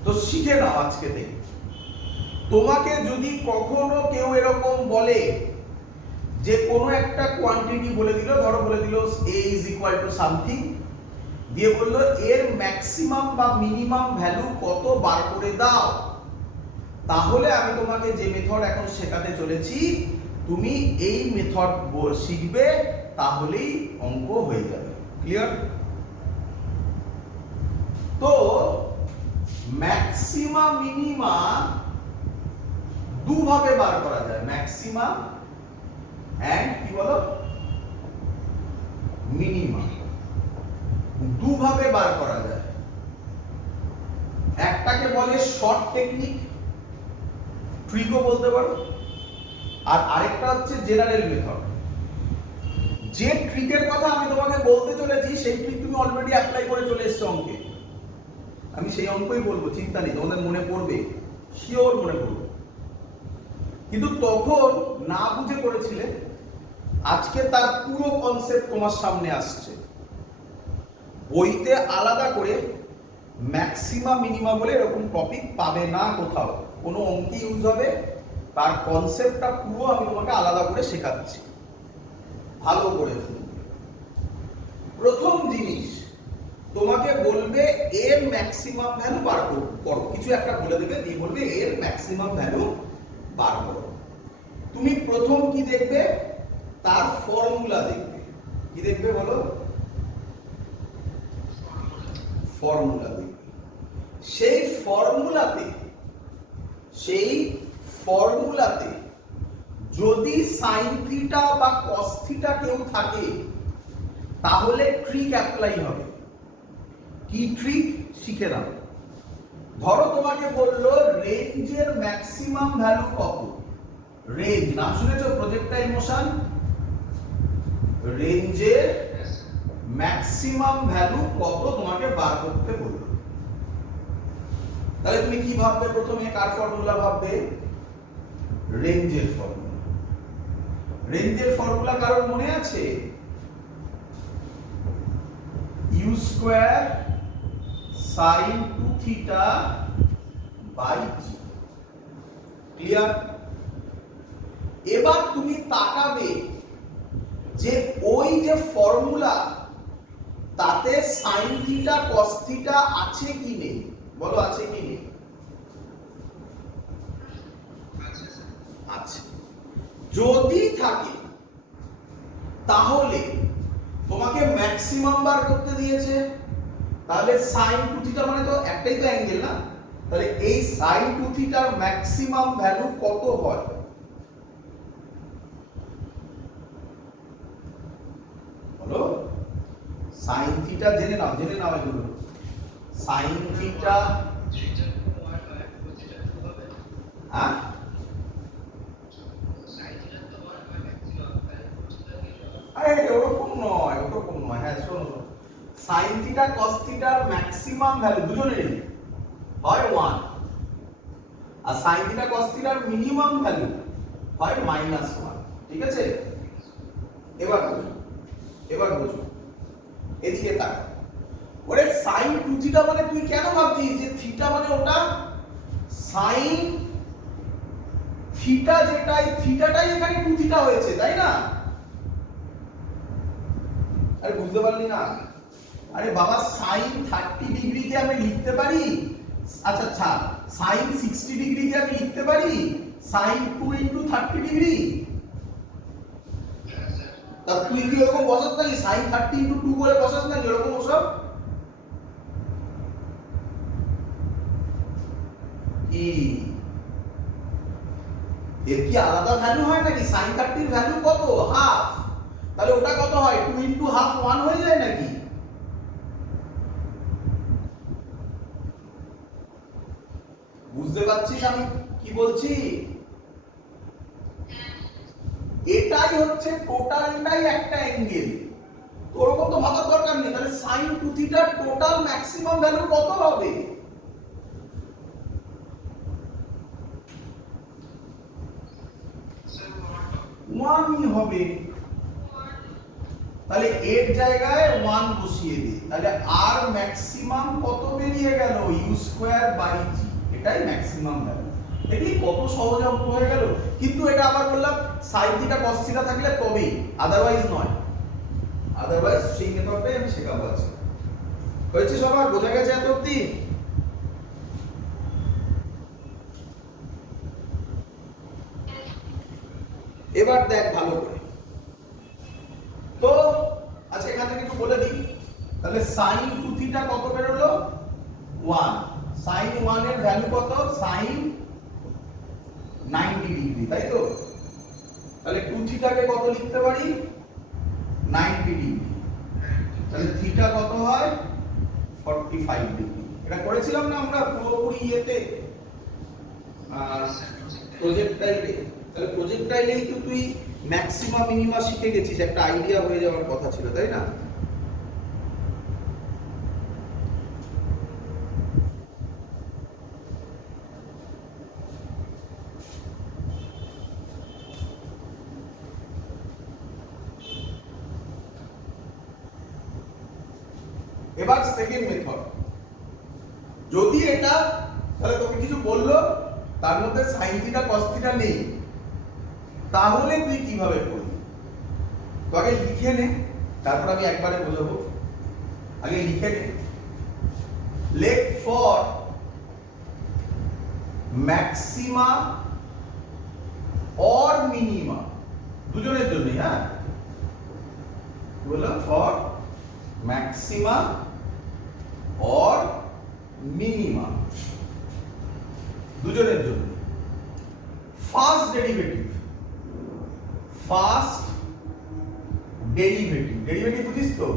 তো শিখে নাও আজকে থেকে। তোমাকে যদি কখনো কেউ এরকম বলে যে কোনো একটা কোয়ান্টিটি বলে দিল, ধরো বলে দিল a is equal to something, দিয়ে বললো এর ম্যাক্সিমাম বা মিনিমাম ভ্যালু কত বার করে দাও, তাহলে আমি তোমাকে যে মেথড এখন শেখাতে চলেছি তুমি এই মেথড শিখবে, তাহলেই অঙ্ক হয়ে যাবে। ক্লিয়ার? তো ম্যাক্সিমা মিনিমা দুভাবে বার করা যায়, ম্যাক্সিমা এন্ড কি বলো মিনিমা, দুভাবে বার করা যায়। একটাকে বলে শর্ট টেকনিক, ট্রিকও বলতে পারো, আর আরেকটা হচ্ছে জেনারেল মেথড। যে ট্রিকের কথা আমি তোমাকে বলতে চলেছি সেই ট্রিক তুমি অলরেডি অ্যাপ্লাই করে চলে এসছো অঙ্কে। আমি সেই অঙ্কই বলবো, চিন্তা নেই, তোমাদের মনে পড়বে, শিওর মনে পড়বে। কিন্তু তখন না বুঝে করেছিলে, আজকে তার পুরো কনসেপ্ট তোমার সামনে আসছে। বইতে আলাদা করে ম্যাক্সিমা মিনিমা বলে এরকম টপিক পাবে না কোথাও, কোনো অঙ্কে ইউজ হবে, তার কনসেপ্টটা পুরো আমি তোমাকে আলাদা করে শেখাচ্ছি, ভালো করে। প্রথম জিনিস তোমাকে বলবে এর ম্যাক্সিমাম ভ্যালু বার করো, কিছু একটা বলে দেবে, দিয়ে বলবে এর ম্যাক্সিমাম ভ্যালু বার করো। তুমি প্রথম কি দেখবে? তার ফর্মুলা দেখবে। কি দেখবে বলো? ফর্মুলা দেখবে। সেই ফর্মুলাতে যদি সাইন থিটা বা কস থিটা কেউ থাকে, তাহলে ট্রিক অ্যাপ্লাই হবে। কি ট্রিক? শিখে নাও। ধরো তোমাকে বললো রেঞ্জের ম্যাক্সিমাম ভ্যালু কত। রেঞ্জ নাম শুনেছো? Projectile motion. রেঞ্জের ম্যাক্সিমাম ভ্যালু কত তোমাকে বার করতে বললো। তাহলে তুমি কি ভাববে? প্রথমে কার ফর্মুলা ভাববে? রেঞ্জের ফর্মুলা। রেঞ্জের ফর্মুলা কারোর মনে আছে? U square sine 2 theta by g. Clear? এবার তুমি তাকাবে যে ওই যে ফর্মুলা, তাতে সাইন থিটা কস থিটা আছে কি নেই? বলো, আছে কি নেই? আছে। যদি থাকে তাহলে তোমাকে ম্যাক্সিমাম বার করতে দিয়েছে, তাহলে সাইন 2 থিটা মানে তো একটাই তো অ্যাঙ্গেল না, তাহলে এই সাইন 2 থিটার ম্যাক্সিমাম ভ্যালু কত হয়? বলো। সাইন থিটা জেনে নাও এগুলো। সাইন থিটা, হ্যাঁ sin থিটা cos থিটার ম্যাক্সিমাম ভ্যালু দুজনেরই হয় 1 আর sin থিটা cos থিটার মিনিমাম ভ্যালু হয় -1, ঠিক আছে? এবার বুঝো এদিকে তাক। ওরে sin 2 থিটা মানে তুই কেন ভাবছিস যে থিটা মানে ওটা sin থিটা, যেটাই থিটাটাই এখানে 2 থিটা হয়েছে, তাই না? আরে বুঝতে পারলি না? আরে বাবা sin 30 ডিগ্রি কে আমি লিখতে পারি, আচ্ছা sin 60 ডিগ্রি কে আমি লিখতে পারি sin 2 * 30 ডিগ্রি। তা তুই কি এরকম বসাস নাকি sin 30 * 2 করে বসাস না এরকম ওসব? কি এর কি আলাদা ভ্যালু হয় নাকি? sin 30 এর ভ্যালু কত? হাফ। তাহলে ওটা কত হয়? 2 * হাফ 1 হয়ে যায় নাকি? বুঝতে পারছিস আমি কি বলছি? এটাই হচ্ছে টোটালটাই একটা অ্যাঙ্গেল। তো ওরকম তো ভাবার দরকার নেই। তাহলে sin 2 থিটার টোটাল ম্যাক্সিমাম ভ্যালু কত হবে? ওয়ানই হবে। তাহলে এর জায়গায় 1 বসিয়ে দে, তাহলে আর ম্যাক্সিমাম কত বেরিয়ে গেল? u²/g, এটাই ম্যাক্সিমাম ভ্যালু। দেখলি কত সহজ অঙ্ক হয়ে গেল। কিন্তু এটা আবার বললাম sin থিটা cos থিটা থাকলে তবেই, আদারওয়াইজ নয়। আদারওয়াইজ সেই মেথডটাই আমি শেখাবো আজকে। হয়েছে সবার? বোঝা গেছে এত অবধি? এবার দেখ ভালো করে। তো আচ্ছা এখান থেকে একটু বলে দিই। তাহলে sin 2 থিটা কত বের হলো? 1। sin 1 এর ভ্যালু কত? sin 90 ডিগ্রি, তাই তো? তাহলে 2 থিটাকে কত লিখতে পারি? 90 ডিগ্রি। তাহলে থিটা কত হয়? 45 ডিগ্রি। এটা করেছিলাম না আমরা পুরোপুরি ইয়েতে প্রজেক্টাইলে। তাহলে প্রজেক্টাইলেই তো তুই ম্যাক্সিমা মিনিমা শিখে গেছিস, একটা আইডিয়া হয়ে যাওয়ার কথা ছিল, তাই না? এবার সেকেন্ড মেথড। যদি এটা তাহলে তোকে কিছু বললো তার মধ্যে sin থিটা cos থিটা নেই, তাহলে তুই কিভাবে করবি? তো আগে লিখে নে, তারপর আমি একবারে বোঝাবো। আগে লিখে নে। Let for maxima or minima, দুজনের জন্য, হ্যাঁ বললাম ফর ম্যাক্সিমা অর মিনিমা, দুজনের জন্য ফার্স্ট ডেরিভেটিভ বুঝিস তো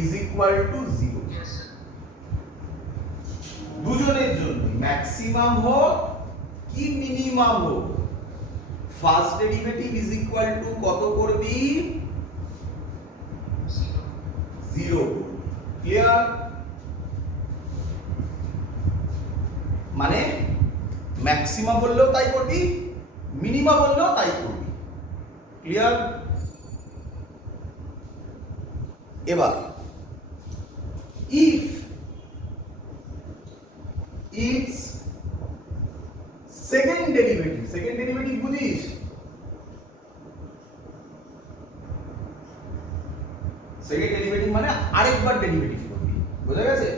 ইজ ইকুয়াল টু 0। দুজনের জন্য ম্যাক্সিমাম হোক কি মিনিমাম হোক, first derivative is equal to কত করবি? 0। ক্লিয়ার? মানে ম্যাক্সিমা বললেও তাই করবি, মিনিমা বললেও তাই করবি। ক্লিয়ার? এবার ইফ ইটস সেকেন্ড ডেরিভেটিভ বুঝিস? সেকেন্ড ডেরিভেটিভ মানে আরেকবার ডেরিভেটিভ করবি, বোঝা গেছে?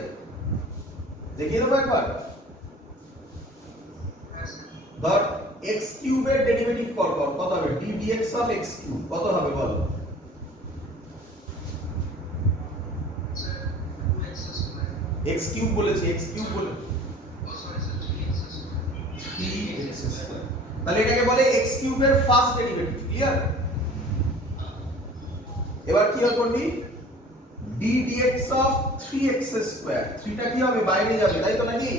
দেখিয়ে দেবো একবার। ধর x³ এর ডেরিভেটিভ কর, কত হবে? d dx of x³ কত হবে বল? x³ বলেছি, x³ বলে 3x²। তাহলে এটাকে বলে x³ এর ফার্স্ট ডেরিভেটিভ। ক্লিয়ার? এবার কি করবি? d dx of 3x², 3 টা কি হবে? বাইরে যাবে, তাই তো নাকি?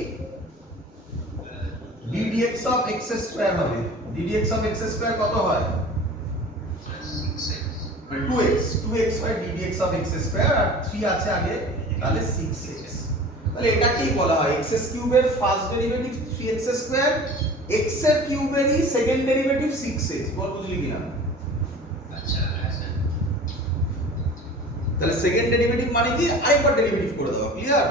d dx of x² হবে। d dx of x² কত হয়? মানে 2x হয় ddx of x স্কয়ার আর 3 আছে আগে তাহলে 6x। তাহলে এটাকেই বলা হয় x কিউবের first derivative 3x square, x এর কিউবেরই সেকেন্ড ডেরিভেটিভ 6x। বল বুঝলি কিনা? আচ্ছা হ্যাঁ স্যার। তাহলে সেকেন্ড ডেরিভেটিভ মানে কি আরেকবার ডেরিভেটিভ করে দাও, ক্লিয়ার?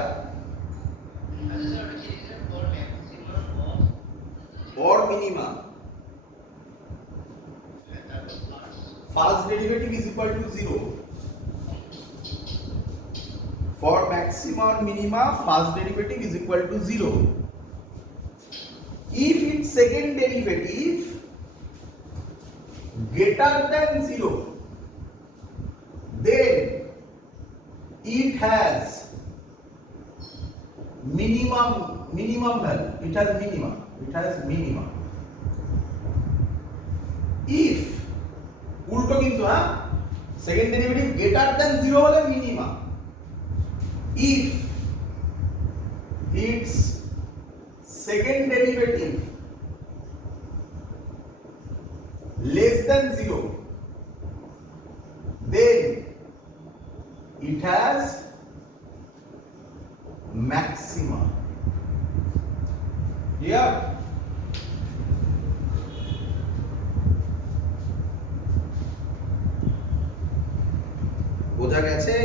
আচ্ছা স্যার ওটা কি লিখলেন for maximum of or minimum first derivative is equal to 0 for maxima or minima first derivative is equal to 0 if its second derivative greater than 0 then it has minimum value, it has minimum if উল্টো কিন্তু হ্যাঁ second derivative greater than 0 হলে minimum, if its second derivative less than 0 then it has maximum, clear? বোঝা গেছে?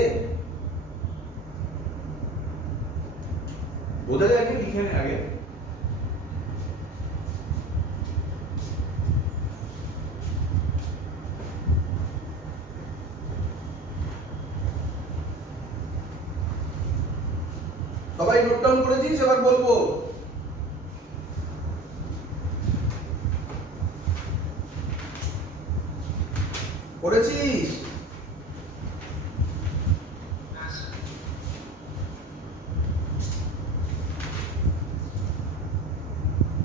বোঝা যায় কি লিখে নে আগে। সবাই নোট ডাউন করেছিস? এবার বলবো করেছিস?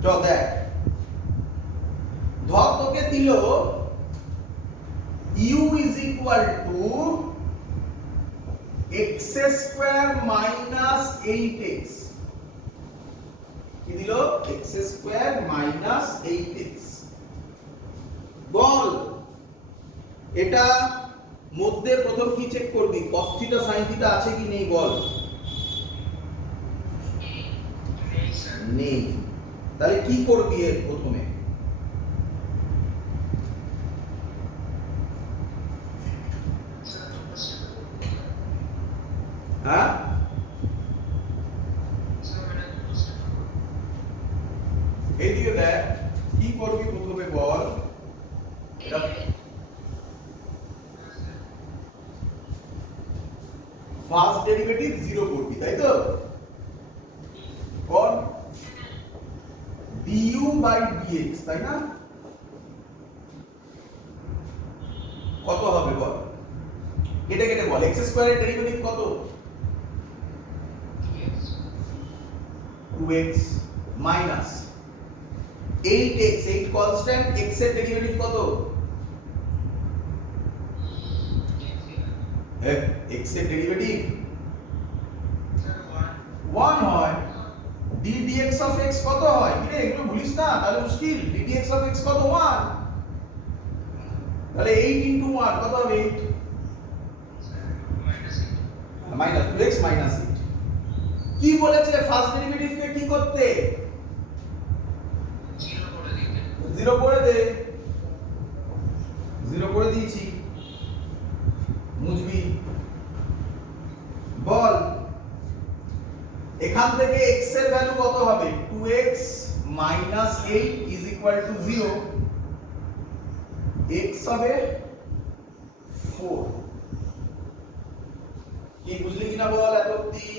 চল দেখ, ধর তোকে দিল u is equal to x square minus 8x, কি দিল? x square minus 8x। বল এটা মধ্যে প্রথম কি চেক করবি? cos থিটা sin থিটা আছে কি নেই বল? নেই। তাহলে কি করবি এর প্রথমে? হ্যাঁ এইদিকে দেখ কি করবি প্রথমে বল? এটা ফার্স্ট ডেরিভেটিভ 0 করবি, তাই তো? বল du by dx, তাই না? কত হবে বল? কেটে কেটে বল, x স্কয়ারের ডেরিভেটিভ কত? 2x minus 8x, 8 constant, x এর ডেরিভেটিভ কত? x এর ডেরিভেটিভ 1 হয়। ddx of x কত হয়? কি রে এগুলো ভুলিস না, তাহলে মুশকিল। ddx of x কত? 1। তাহলে 8 into 1 কত হবে? 8 মাইনাস 2x মাইনাস 8। কি বলেছে ফার্স্ট ডেরিভেটিভ কে কি করতে? 0 করে দে। 0 করে দিয়েছি, মুছবি। বল এখান থেকে x এর ভ্যালু কত হবে? 2x minus 8 is equal to 0, x হবে 4। কি বুঝলি কিনা বল এত অবধি?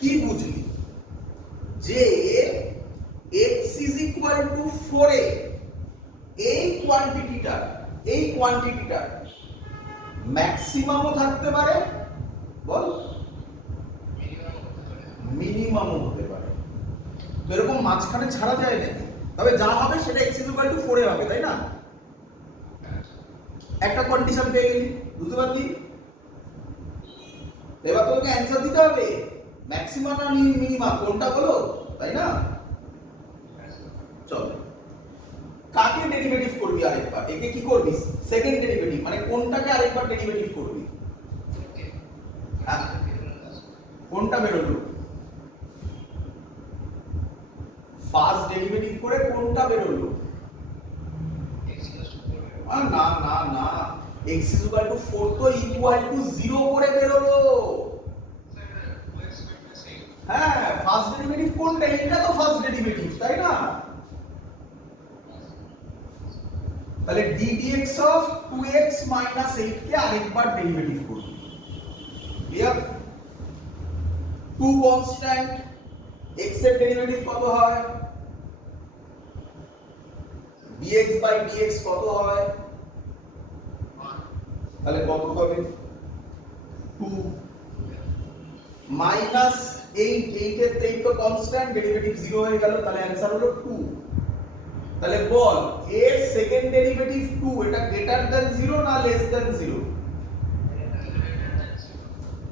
কি বুঝলি? যে x is equal to 4 এ এই কোয়ান্টিটিটার ম্যাক্সিমামও থাকতে পারে, বল মিনিমামও হতে পারে। তো এরকম মাঝখানে ছাড়া যায় নাকি? তবে যা হবে সেটা x is equal to 4 এ হবে, তাই না? একটা কন্ডিশন পেয়ে গেলি, বুঝতে পারলি? এবার তোকে অ্যানসার দিতে হবে ম্যাক্সিমাম না মিনিমাম কোনটা বলো, তাই না? চল কাকে ডেরিভেটিভ করবি আরেকবার? একে কি করবি? সেকেন্ড ডেরিভেটিভ, মানে কোনটাকে আরেকবার ডেরিভেটিভ করবি? ওকে হ্যাঁ, কোনটা বেরোলো? ফার্স্ট ডেরিভেটিভ করে কোনটা বেরোলো? x equals to 4 আর না না না, x is equal to 4 তো ইকুয়াল টু 0 করে বেরোলো। হ্যাঁ, ফার্স্ট ডেরিভেটিভ কোনটা? এটা তো ফার্স্ট ডেরিভেটিভ, তাই না? তাহলে d dx of 2x minus 8 কে আরেকবার ডেরিভেটিভ করব। ক্লিয়ার? 2 কনস্ট্যান্ট, x এর ডেরিভেটিভ কত হয়? dx by dx কত হয়? তাহলে কত হবে? 2 মাইনাস 8, 8 এর 8 তো কনস্ট্যান্ট, ডেরিভেটিভ 0 হয়ে গেল, তাহলে অ্যানসার হলো 2। তাহলে বল এর সেকেন্ড ডেরিভেটিভ 2, এটা গ্রেটার দ্যান 0 না লেস দ্যান 0?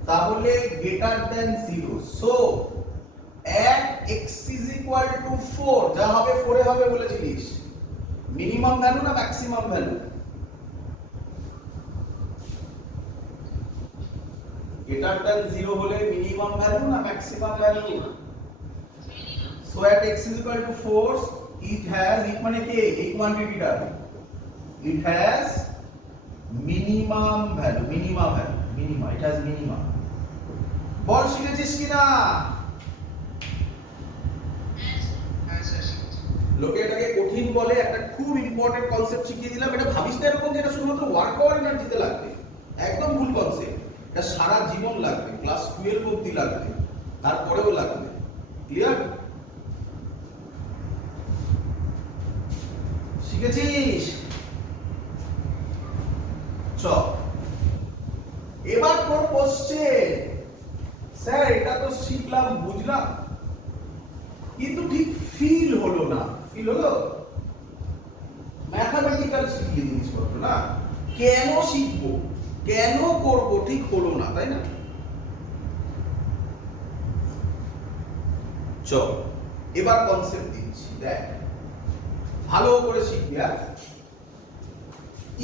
তাহলে greater than 0। So at x is equal to 4, যা হবে 4 এ হবে বলেছিলিস, মিনিমাম ভ্যালু না ম্যাক্সিমাম ভ্যালু? গ্রেটার দ্যান 0 হলে মিনিমাম ভ্যালু না maximum value? So at x is equal to 4, it has, it মানে কি এই কোয়ান্টিটিটা, it has minimum value, minimum value, minimum, it has minimum। বল শিখেছিস কিনা? লোকে এটাকে কঠিন বলে, একটা খুব ইম্পর্টেন্ট কনসেপ্ট শিখিয়ে দিলাম। এটা ভাবিস না এরকম যেটা শুধুমাত্র ওয়ার্ক পাওয়ার এনার্জিতে লাগবে, একদম ভুল কনসেপ্ট। এটা সারা জীবন লাগবে, ক্লাস 12 অবধি লাগবে, তারপরেও লাগবে। ক্লিয়ার? শিখেছিস? চ এবার তোর কোশ্চেন, স্যার এটা তো শিখলাম বুঝলাম, কিন্তু ঠিক ফিল হলো না। ফিল হলো? ম্যাথমেটিক্যাল শিখলি জিনিসপত্র না, কেন শিখবো, কেন করব, ঠিক হলো না, তাই না? চ এবার কনসেপ্ট দিচ্ছি, দেখ ভালো করে শিখবি।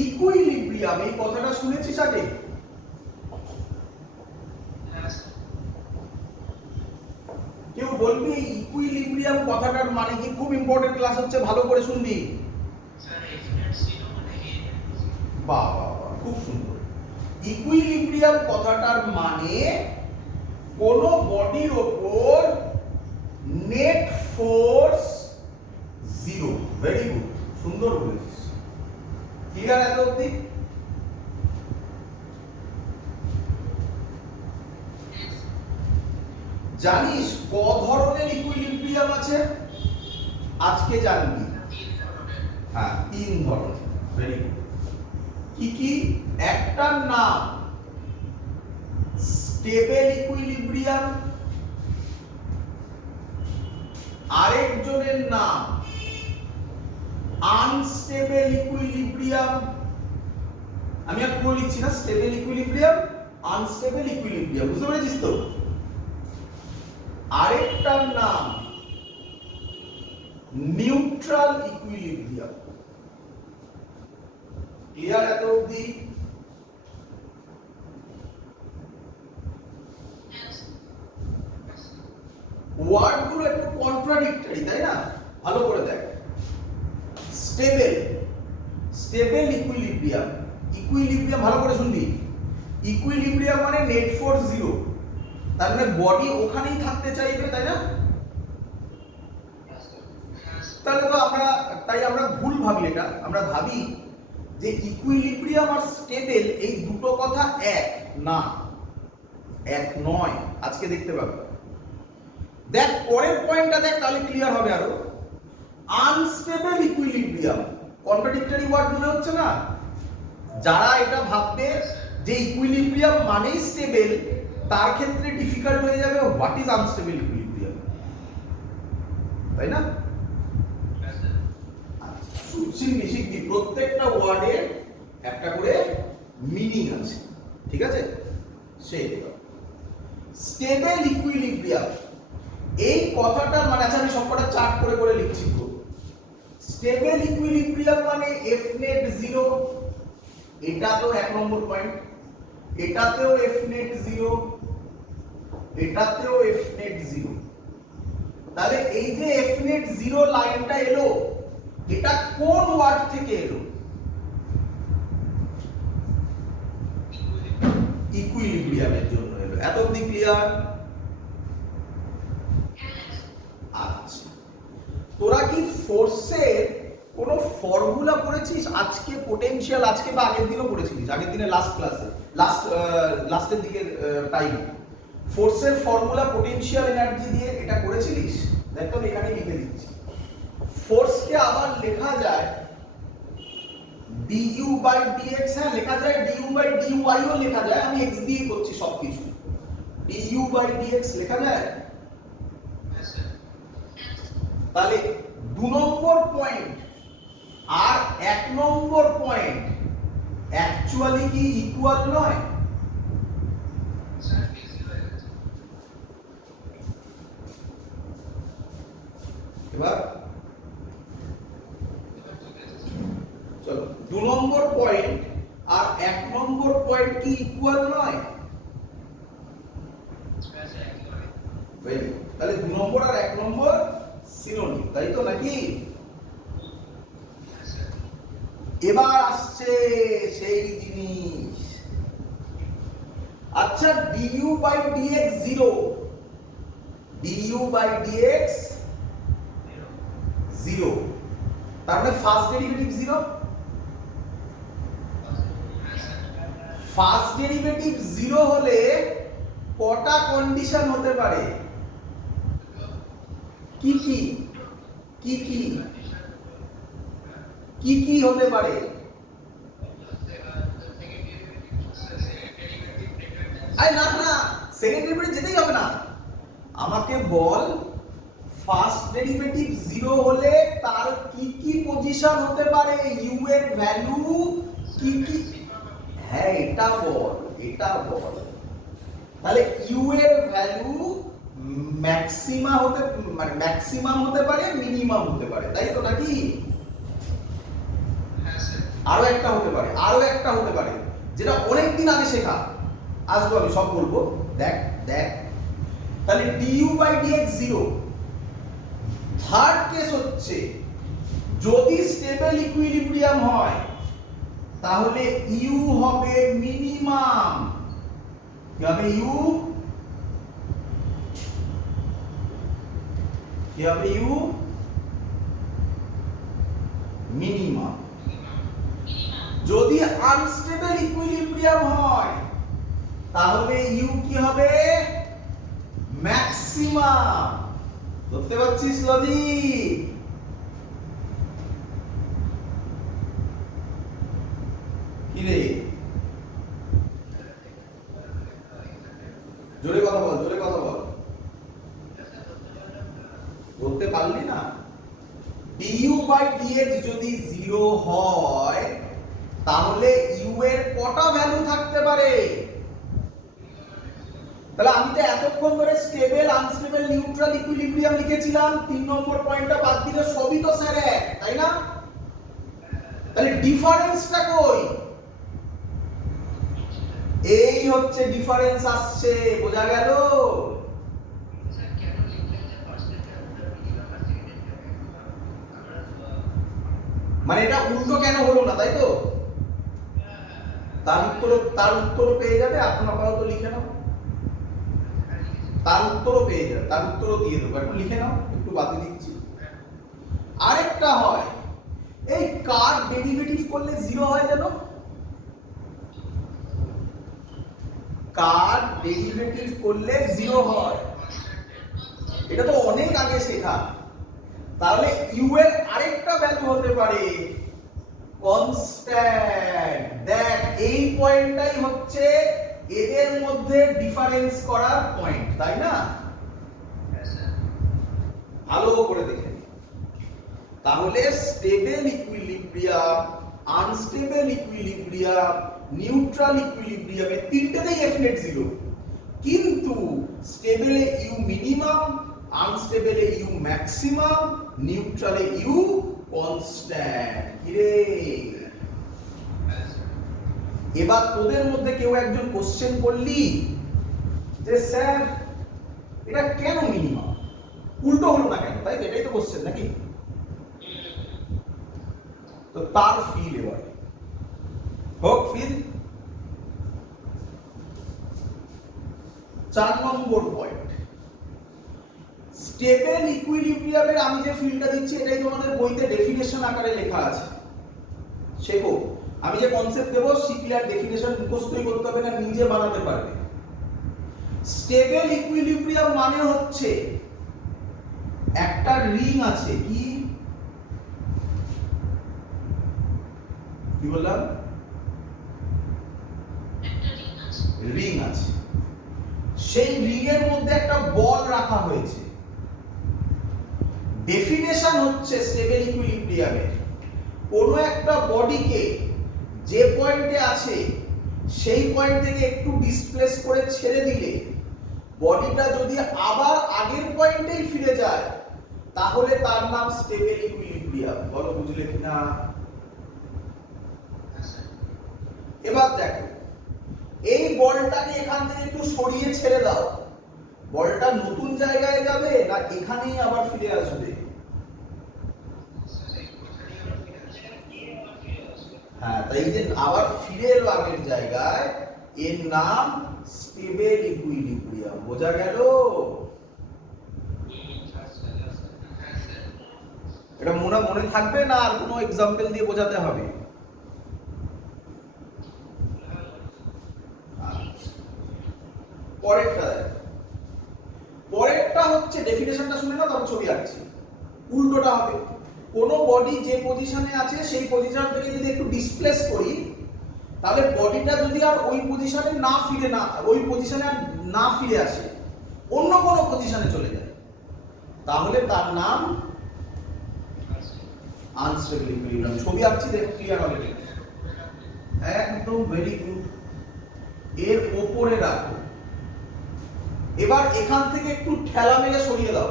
ইকুইলিব্রিয়াম, এই কথাটা শুনেছিস আগে? কেউ বলবি ইকুইলিব্রিয়াম কথাটার মানে কি? খুব ইম্পর্টেন্ট ক্লাস হচ্ছে, ভালো করে শুনবি। বাহ বাহ বাহ, খুব সুন্দর। ইকুইলিব্রিয়াম কথাটার মানে কোন বডির ওপর নেট ফোর্স 0। ভেরি গুড, সুন্দর বলেছিস। ক্লিয়ার এত অবধি? জানিস ক ধরনের ইকুইলিব্রিয়াম আছে? আজকে জানবি। হ্যাঁ, 3 ধরনের। Very good. কি কি? একটার নাম স্টেবল ইকুইলিব্রিয়াম, আরেকজনের নাম আনস্টেবল ইকুইলিব্রিয়াম। আমি আর পুরো লিখছি না, স্টেবল ইকুইলিব্রিয়াম, আনস্টেবল ইকুইলিব্রিয়াম, বুঝতে পেরেছিস তো? আরেকটার নাম নিউট্রাল ইকুইলিব্রিয়াম। ক্লিয়ার এত অবধি? ওয়ার্ড গুলো একটু কন্ট্রাডিক্টরি, তাই না? ভালো করে দেখ। স্টেবল, স্টেবল ইকুইলিব্রিয়াম, ইকুইলিব্রিয়াম ভালো করে শুনবি। ইকুইলিব্রিয়াম মানে নেট ফোর্স 0, তার মানে বডি ওখানেই থাকতে চাইবে, তাই না? তাহলে তো আমরা ভুল ভাবি। এটা আমরা ভাবি যে ইকুইলিব্রিয়াম আর স্টেবল এই দুটো কথা এক, না এক নয়। আজকে দেখতে পাবো। দেখ পরের পয়েন্টটা দেখ, তাহলে ক্লিয়ার হবে আরো। আনস্টেবল ইকুইলিব্রিয়াম, কন্ট্রাডিক্টরি ওয়ার্ড মনে হচ্ছে না? যারা এটা ভাববে যে ইকুইলিব্রিয়াম মানেই স্টেবল, তার ক্ষেত্রে ডিফিকাল্ট হয়ে যাবে হোয়াট ইজ আনস্টেবল ইকুইলিব্রিয়াম, তাই না? শিখবি, প্রত্যেকটা ওয়ার্ডের একটা করে মিনিং আছে, ঠিক আছে? সেই স্টেবল ইকুইলিব্রিয়াম এই কথাটা মানে, আচ্ছা আমি সবকটা চার্ট করে করে লিখছি তো। স্টেবল ইকুইলিব্রিয়াম মানে এফ নেট 0, এটা তো 1 নম্বর পয়েন্ট, এটাতেও এফ নেট 0, এটাতেও এফ নেট 0। তাহলে এই যে এফ নেট 0 লাইনটা এলো, এটা কোন ওয়ার্ড থেকে এলো? ইকুইলিব্রিয়ামের জন্য এলো। এত অবধি ক্লিয়ার? আচ্ছা, তোরা কি ফোর্সের কোন ফর্মুলা পড়েছিস আজকে? পোটেনশিয়াল আজকে বা আগের দিনও পড়েছিলিস? আগের দিনে লাস্ট ক্লাসে, লাস্টের দিকের টাইম ফোর্সের ফর্মুলা পোটেনশিয়াল এনার্জি দিয়ে এটা করেছিলিস? দেখ তো, আমি এখানে লিখে দিচ্ছি। ফোর্সকে আবার লেখা যায় du বাই dx, হ্যাঁ লেখা যায় du বাই dy ও লেখা যায়, আমি x দিয়ে করছি সবকিছু। du বাই dx লেখা যায়। তাহলে 2 নম্বর পয়েন্ট আর 1 নম্বর পয়েন্ট অ্যাকচুয়ালি কি ইকুয়াল নয়? এবার চলো, 2 নম্বর পয়েন্ট আর 1 নম্বর পয়েন্ট কি ইকুয়াল নয়? তাহলে 2 নম্বর আর 1 নম্বর সিনোনিম, তাই তো নাকি? এবার আসছে সেই জিনিস। আচ্ছা, du by dx 0, du by dx 0, তার মানে ফার্স্ট ডেরিভেটিভ 0। ফার্স্ট ডেরিভেটিভ 0 হলে কটা কন্ডিশন হতে পারে? কি কি কি কি কি কি হতে পারে? আরে না না, সেকেন্ড ডেরিভেটিভ যেতেই হবে না, আমাকে বল ফার্স্ট ডেরিভেটিভ 0 হলে তার কি কি পজিশন হতে পারে? ইউ এর ভ্যালু কি কি? হ্যাঁ এটা বল, এটা বল। তাহলে ইউ এর ভ্যালু ম্যাক্সিমা হতে, মানে ম্যাক্সিমাম হতে পারে, মিনিমাম হতে পারে, তাই তো নাকি? আরো একটা হতে পারে, আরো একটা হতে পারে, যেটা অনেকদিন আগে শেখা, আসবো আমি সব বলবো। দেখ দেখ, তাহলে du by dx 0। Third case হচ্ছে যদি স্টেবল ইকুইলিব্রিয়াম হয় তাহলে ইউ হবে মিনিমাম। কি হবে ইউ? কি হবে ইউ? মিনিমাম। যদি আনস্টেবল ইকুইলিব্রিয়াম হয় তাহলে ইউ কি হবে? ম্যাক্সিমাম। ধরতে পারছিস লজিক? কি রে, জোরে কথা বল, জোরে কথা বল। ধরতে পারলি না? du বাই dx যদি 0 হয় তাহলে u এর কটা ভ্যালু থাকতে পারে? তাহলে আমি তো এতক্ষণ ধরে স্টেবল, আনস্টেবল, নিউট্রাল, ইকুইলিব্রিয়াম লিখেছিলাম, 3 নম্বর পয়েন্টটা বাদ দিলে সবই তো স্যার এক, তাই না? তাহলে ডিফারেন্সটা কই? এই হচ্ছে ডিফারেন্স আসছে, বোঝা গেল? মানে এটা উল্টো কেন হলো না, তাই তো? তার উত্তর পেয়ে যাবে, এখন আপাতত লিখে নাও। তার উত্তরও পেয়ে যাবে, তার উত্তরও দিয়ে দেবো, একটু লিখে নাও, একটু বাতিল দিচ্ছি। আরেকটা হয়, এই কার ডেরিভেটিভ করলে 0 হয় যেন? কার ডেরিভেটিভ করলে 0 হয়, এটা তো অনেক আগে শেখা। তাহলে ইউ এর আরেকটা ভ্যালু হতে পারে কনস্ট্যান্ট। দেখ এই পয়েন্টটাই হচ্ছে এদের মধ্যে ডিফারেন্স করার পয়েন্ট, তাই না? ভালো করে দেখে। তাহলে stable equilibrium, unstable equilibrium, neutral ইকুইলিব্রিয়ামে তিনটেতেই এফ নেট 0, কিন্তু স্টেবলে ইউ মিনিমাম, আনস্টেবলে ইউ ম্যাক্সিমাম, নিউট্রালে ইউ কনস্ট্যান্ট। কিরে, হ্যাঁ স্যার। এবার তোদের মধ্যে কেউ একজন কোশ্চেন করলি যে স্যার এটা কেন মিনিমাম, উল্টো হলো না কেন, তাই তো? এটাই তো কোশ্চেন নাকি? তো তার ফিল এবার হোক ফিল। 4 নম্বর পয়েন্ট, স্টেবল ইকুইলিব্রিয়ামের আমি যে ফিলটা দিচ্ছি এটাই তোমাদের বইতে ডেফিনেশন আকারে লেখা আছে, শেখো। আমি যে কনসেপ্ট দেবো শিখলে আর ডেফিনেশন মুখস্থই করতে হবে না, নিজে বানাতে পারবে। স্টেবল ইকুইলিব্রিয়াম মানে হচ্ছে একটা রিং আছে, কি কি বললাম? রিং আছে, সেই রিং এর মধ্যে একটা বল রাখা হয়েছে। ডেফিনেশন হচ্ছে স্টেবল ইকুইলিব্রিয়ামের, কোনো একটা বডিকে যে পয়েন্টে আছে সেই পয়েন্ট থেকে একটু ডিসপ্লেস করে ছেড়ে দিলে বডিটা যদি আবার আগের পয়েন্টেই ফিরে যায় তাহলে তার নাম স্টেবল ইকুইলিব্রিয়াম। বলো বুঝলে কিনা? এবার দেখো, এই বলটাকে এখান থেকে একটু সরিয়ে ছেড়ে দাও, বলটা নতুন জায়গায় যাবে না এখানেই আবার ফিরে আসবে? হ্যাঁ, তাই যে আবার ফিরে এলো আগের জায়গায়, এর নাম স্টেবল ইকুইলিব্রিয়াম। বোঝা গেল? এটা মনে থাকবে না আর কোনো এক্সাম্পল দিয়ে বোঝাতে হবে? পরেরটা হচ্ছে ডেফিনেশনটা শুনে নাও, তারপর ছবি আঁকছি। উল্টোটা হবে, কোন বডি যে পজিশনে আছে সেই পজিশন থেকে যদি একটু ডিসপ্লেস করি তাহলে বডিটা যদি আর ওই পজিশনে ওই পজিশনে আর না ফিরে আসে, অন্য কোনো পজিশনে চলে যায়, তাহলে তার নাম আনস্টেবল ইকুইলিব্রিয়াম। ছবি আঁকছি, দেখো ক্লিয়ার হবে। একদম ভেরি গুড। এর ওপরে রাখো, এবার এখান থেকে একটু ঠেলা মেরে সরিয়ে দাও,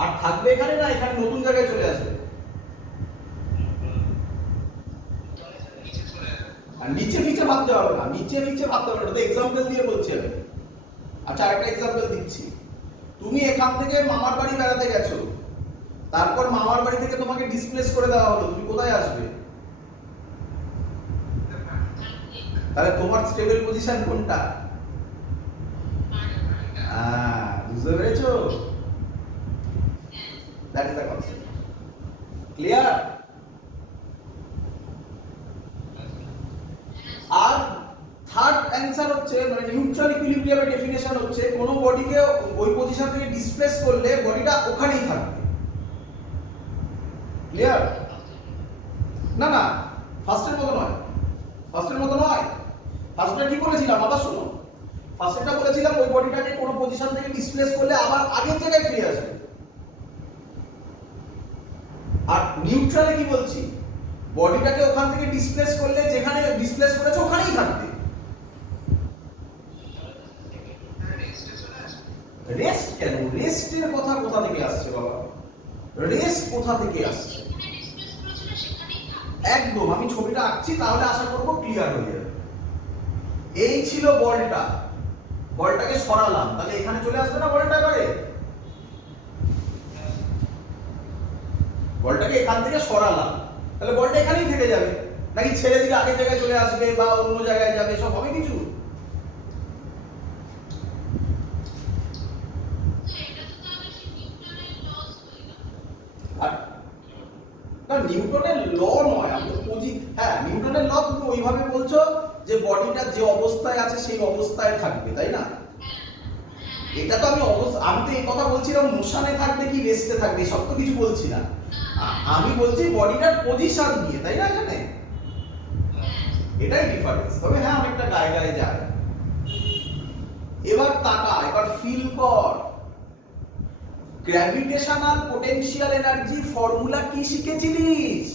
আর থাকবে এখানে না, এখানে নতুন জায়গায় চলে আসবে। আর নিচে ফিচে ভাবতে হবে না, নিচে ফিচে ভাবতে হবে না, ওটা এক্সাম্পল দিয়ে বলছি আমি। আচ্ছা, আরেকটা এক্সাম্পল দিচ্ছি। তুমি এখান থেকে মামার বাড়ি বেড়াতে গেছো, তারপর মামার বাড়ি থেকে তোমাকে ডিসপ্লেস করে দেওয়া হলো, তুমি কোথায় আসবে? তাহলে তোমার স্টেবল পজিশন কোনটা? বুঝতে পেরেছো? That is the concept. Clear? আর থার্ড অ্যানসার হচ্ছে, মানে নিউট্রাল ইকুইলিব্রিয়ামের ডেফিনেশন হচ্ছে কোন বডিকে ওই পজিশন থেকে ডিসপ্লেস করলে বডিটা ওখানেই থাকবে। ক্লিয়ার? না না, ফার্স্টের মতো নয়, ফার্স্টের মতো নয়। ফার্স্টটা কি বলেছিলাম আবার শোনো। ফার্স্টটা বলেছিলাম ওই বডিটাকে কোনো পজিশন থেকে ডিসপ্লেস করলে আবার আগের জায়গায় ফিরে আসবে। আর নিউট্রালে কি বলছি, বডিটাকে ওখান থেকে ডিসপ্লেস করলে যেখানে ডিসপ্লেস করেছে ওখানেই থাকবে। রেস্ট কেন? রেস্টের কথা কোথা থেকে আসছে বাবা? রেস্ট কোথা থেকে আসছে? একদম, আমি ছবিটা আঁকছি, তাহলে আশা করব ক্লিয়ার হয়ে যাবে। এই ছিল বলটা, বলটাকে সরালাম, তাহলে এখানে চলে আসবে না বলটা? এবারে বলটাকে এখান থেকে সরালাম, তাহলে বলটা এখানেই থেকে যাবে নাকি ছেড়ে দিলে আগের জায়গায় চলে আসবে বা অন্য জায়গায় যাবে? সব হবে কিছু। আর নিউটনের ল নয়, আমি তো হ্যাঁ নিউটনের ল তুমি ওইভাবে বলছো যে বডিটা যে অবস্থায় আছে সেই অবস্থায় থাকবে, তাই না? এটা তো আমি তো এই কথা বলছিলাম মোশনে থাকবে কি রেস্টে থাকবে, সব তো কিছু বলছি না। আমি বলছি বডিটার পজিশন নিয়ে, তাই না? এখানে এটাই ডিফারেন্স। তবে হ্যাঁ, অনেকটা গায়ে গায়ে যায়। এবার তাকা, এবার ফিল কর। গ্র্যাভিটেশনাল পোটেনশিয়াল এনার্জি ফর্মুলা কি শিখেছিলিস?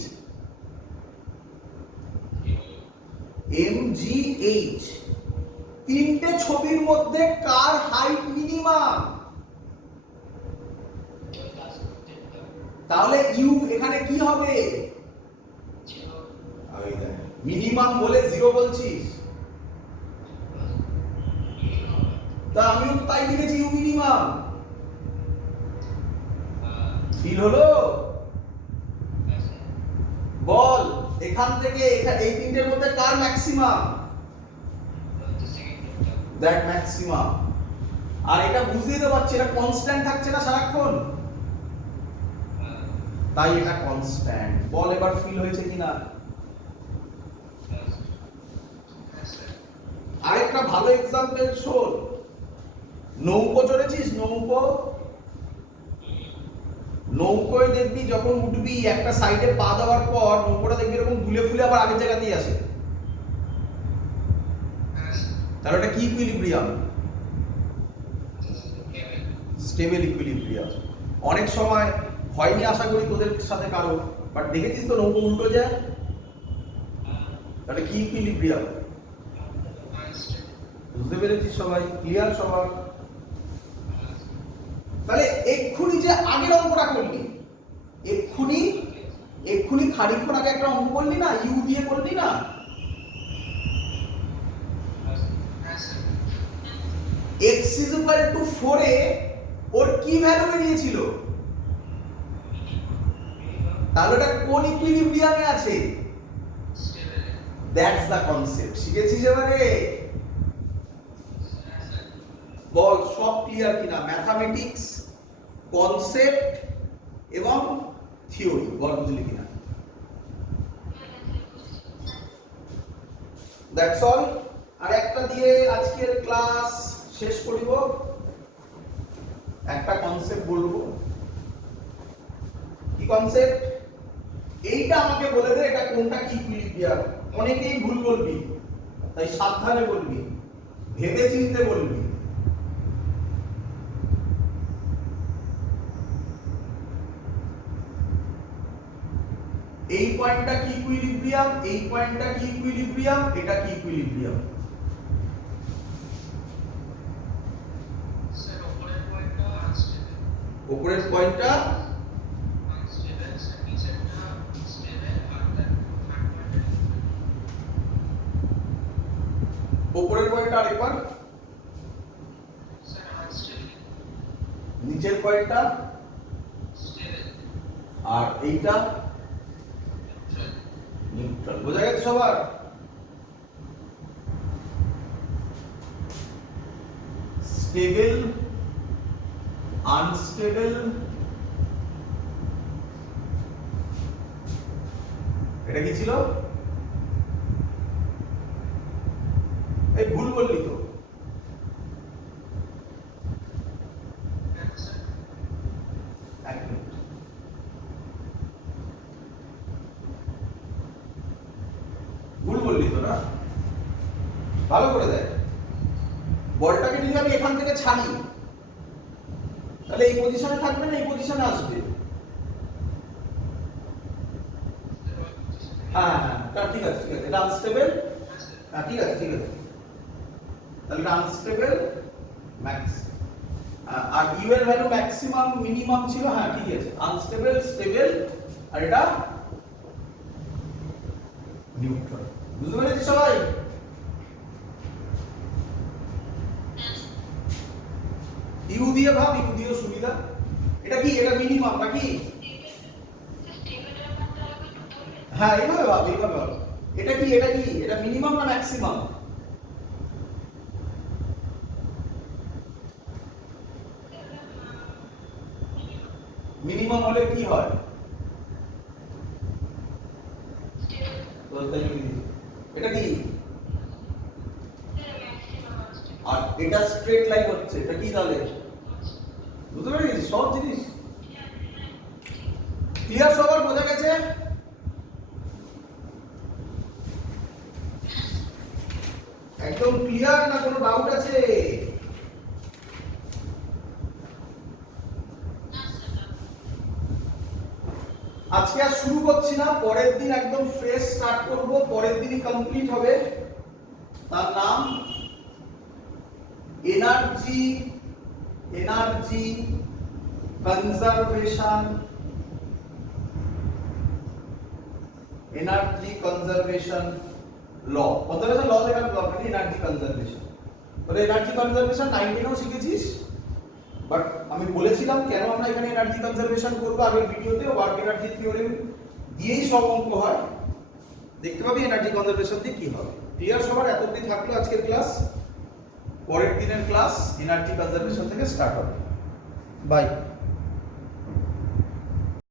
mgh। তিনটে ছবির মধ্যে কার হাইট মিনিমাম? তাহলে ইউ এখানে কি হবে? মিনিমাম বলে 0 বলছিস, তা আমিও তো তাই লিখেছি ইউ মিনিমাম। ফিল হলো? বল এখান থেকে এই তিনটের মধ্যে কার ম্যাক্সিমাম? That maximum. আর এটা বুঝতেই তো পারছি এটা কনস্ট্যান্ট থাকছে না সারাক্ষণ, তাই এটা কনস্ট্যান্ট। বল এবার ফিল হয়েছে কিনা? আরেকটা ভালো এক্সাম্পল শোন। নৌকো চড়েছিস? নৌকোয় দেখবি যখন উঠবি একটা সাইডে পা দেওয়ার পর নৌকোটা দেখবি এরকম দুলে ফুলে আবার আগের জায়গাতেই আসে। তাহলে এটা কি ইকুইলিব্রিয়াম? Stable equilibrium. অনেক সময় হয়নি আশা করি তোদের সাথে কারো, বাট দেখেছিস তো নৌকো উল্টো যায়, তাহলে কি ইকুইলিব্রিয়াম? বুঝতে পেরেছিস সবাই? ক্লিয়ার সবার? তাহলে এক্ষুনি যে আগের অঙ্কটা করলি, এক্ষুনি খানিকক্ষণ আগে একটা অঙ্ক করলি না, ইউ দিয়ে করলি না? x = 4 এ ওর কি ভ্যালু বেরিয়েছিল? তাহলে এটা কোন ইকুইলিব্রিয়ামে আছে? That's the concept. শিখেছিস এবারে? বল সব ক্লিয়ার কিনা? ম্যাথমেটিক্স, কনসেপ্ট এবং থিওরি বল বুঝলি কিনা? That's all. আর একটা দিয়ে আজকের ক্লাস শেষ করিব। একটা কনসেপ্ট বলবো। কি কনসেপ্ট? এইটা আমাকে বলে দে এটা কোনটা কি ইকুইলিব্রিয়াম। অনেকেই ভুল বলবি, তাই সাবধানে বলবি, ভেবে চিন্তে বলবি। এই পয়েন্টটা কি ইকুইলিব্রিয়াম, এই পয়েন্টটা কি ইকুইলিব্রিয়াম, এটা কি ইকুইলিব্রিয়াম? স্যার উপরের পয়েন্টটা আনস্টেবল, উপরের পয়েন্টটা আনস্টেবল, স্যার নিচেরটা স্টেবল, আর তার থার্ড পয়েন্টটা উপরের পয়েন্টটা আরেকবার, স্যার আনস্টেবল, নিচের পয়েন্টটা, স্টেবল, আর এইটা নিউট্রাল। বোঝা গেছে সবার? স্টেবল, আনস্টেবল, এটা কি ছিল? এই ভুল বললি তো। স্যার এক মিনিট। ভুল বললি তো না? ভালো করে দেখ। বলটাকে যদি আমি এখান থেকে ছাড়ি তাহলে এই পজিশনে থাকবে না, এই পজিশনে আসবে। হ্যাঁ হ্যাঁ তা ঠিক আছে, ঠিক আছে। এটা আনস্টেবল। হ্যাঁ ঠিক আছে, ঠিক আছে। তাহলে এটা আনস্টেবল ম্যাক্স, আর ইউ এর ভ্যালু ম্যাক্সিমাম মিনিমাম ছিল। হ্যাঁ ঠিক আছে, আনস্টেবল, স্টেবল, আর এটা নিউট্রাল। বুঝতে পেরেছি সবাই? ইউ দিয়ে ভাব, ইউ দিয়েও সুবিধা। এটা কি? এটা মিনিমাম নাকি? হ্যাঁ এইভাবে ভাব, এইভাবে ভাব। এটা কি? এটা কি? এটা মিনিমাম না ম্যাক্সিমাম? মিনিমাম হলে কি হয়? এটা কি? আর এটা স্ট্রেট লাইন হচ্ছে, এটা কি তাহলে? বুঝতে পেরেছিস? সব জিনিস ক্লিয়ার সবার? বোঝা গেছে? একদম ক্লিয়ার না কোনো ডাউট আছে? আজকে আর শুরু করছি না, পরের দিন একদম ফ্রেশ স্টার্ট করব, পরের দিনই কমপ্লিট হবে। তার নাম energy, energy conservation energy conservation law. Conservation law দেখার দরকার নেই, এনার্জি কনজারভেশন। তাহলে এনার্জি কনজারভেশন 19 এও শিখেছিস, বাট আমি বলেছিলাম কেন আমরা এখানে এনার্জি কনজারভেশন করব আগের ভিডিওতে, ওয়ার্ক এনার্জি থিওরেম দিয়েই সব অঙ্ক হয়, দেখতে পাবি এনার্জি কনজারভেশন দিয়ে কি হবে। ক্লিয়ার সবার? এত অবধি থাকলো আজকের ক্লাস। পরের দিনের ক্লাস এনার্জি কনজারভেশন থেকে স্টার্ট হবে। বাই।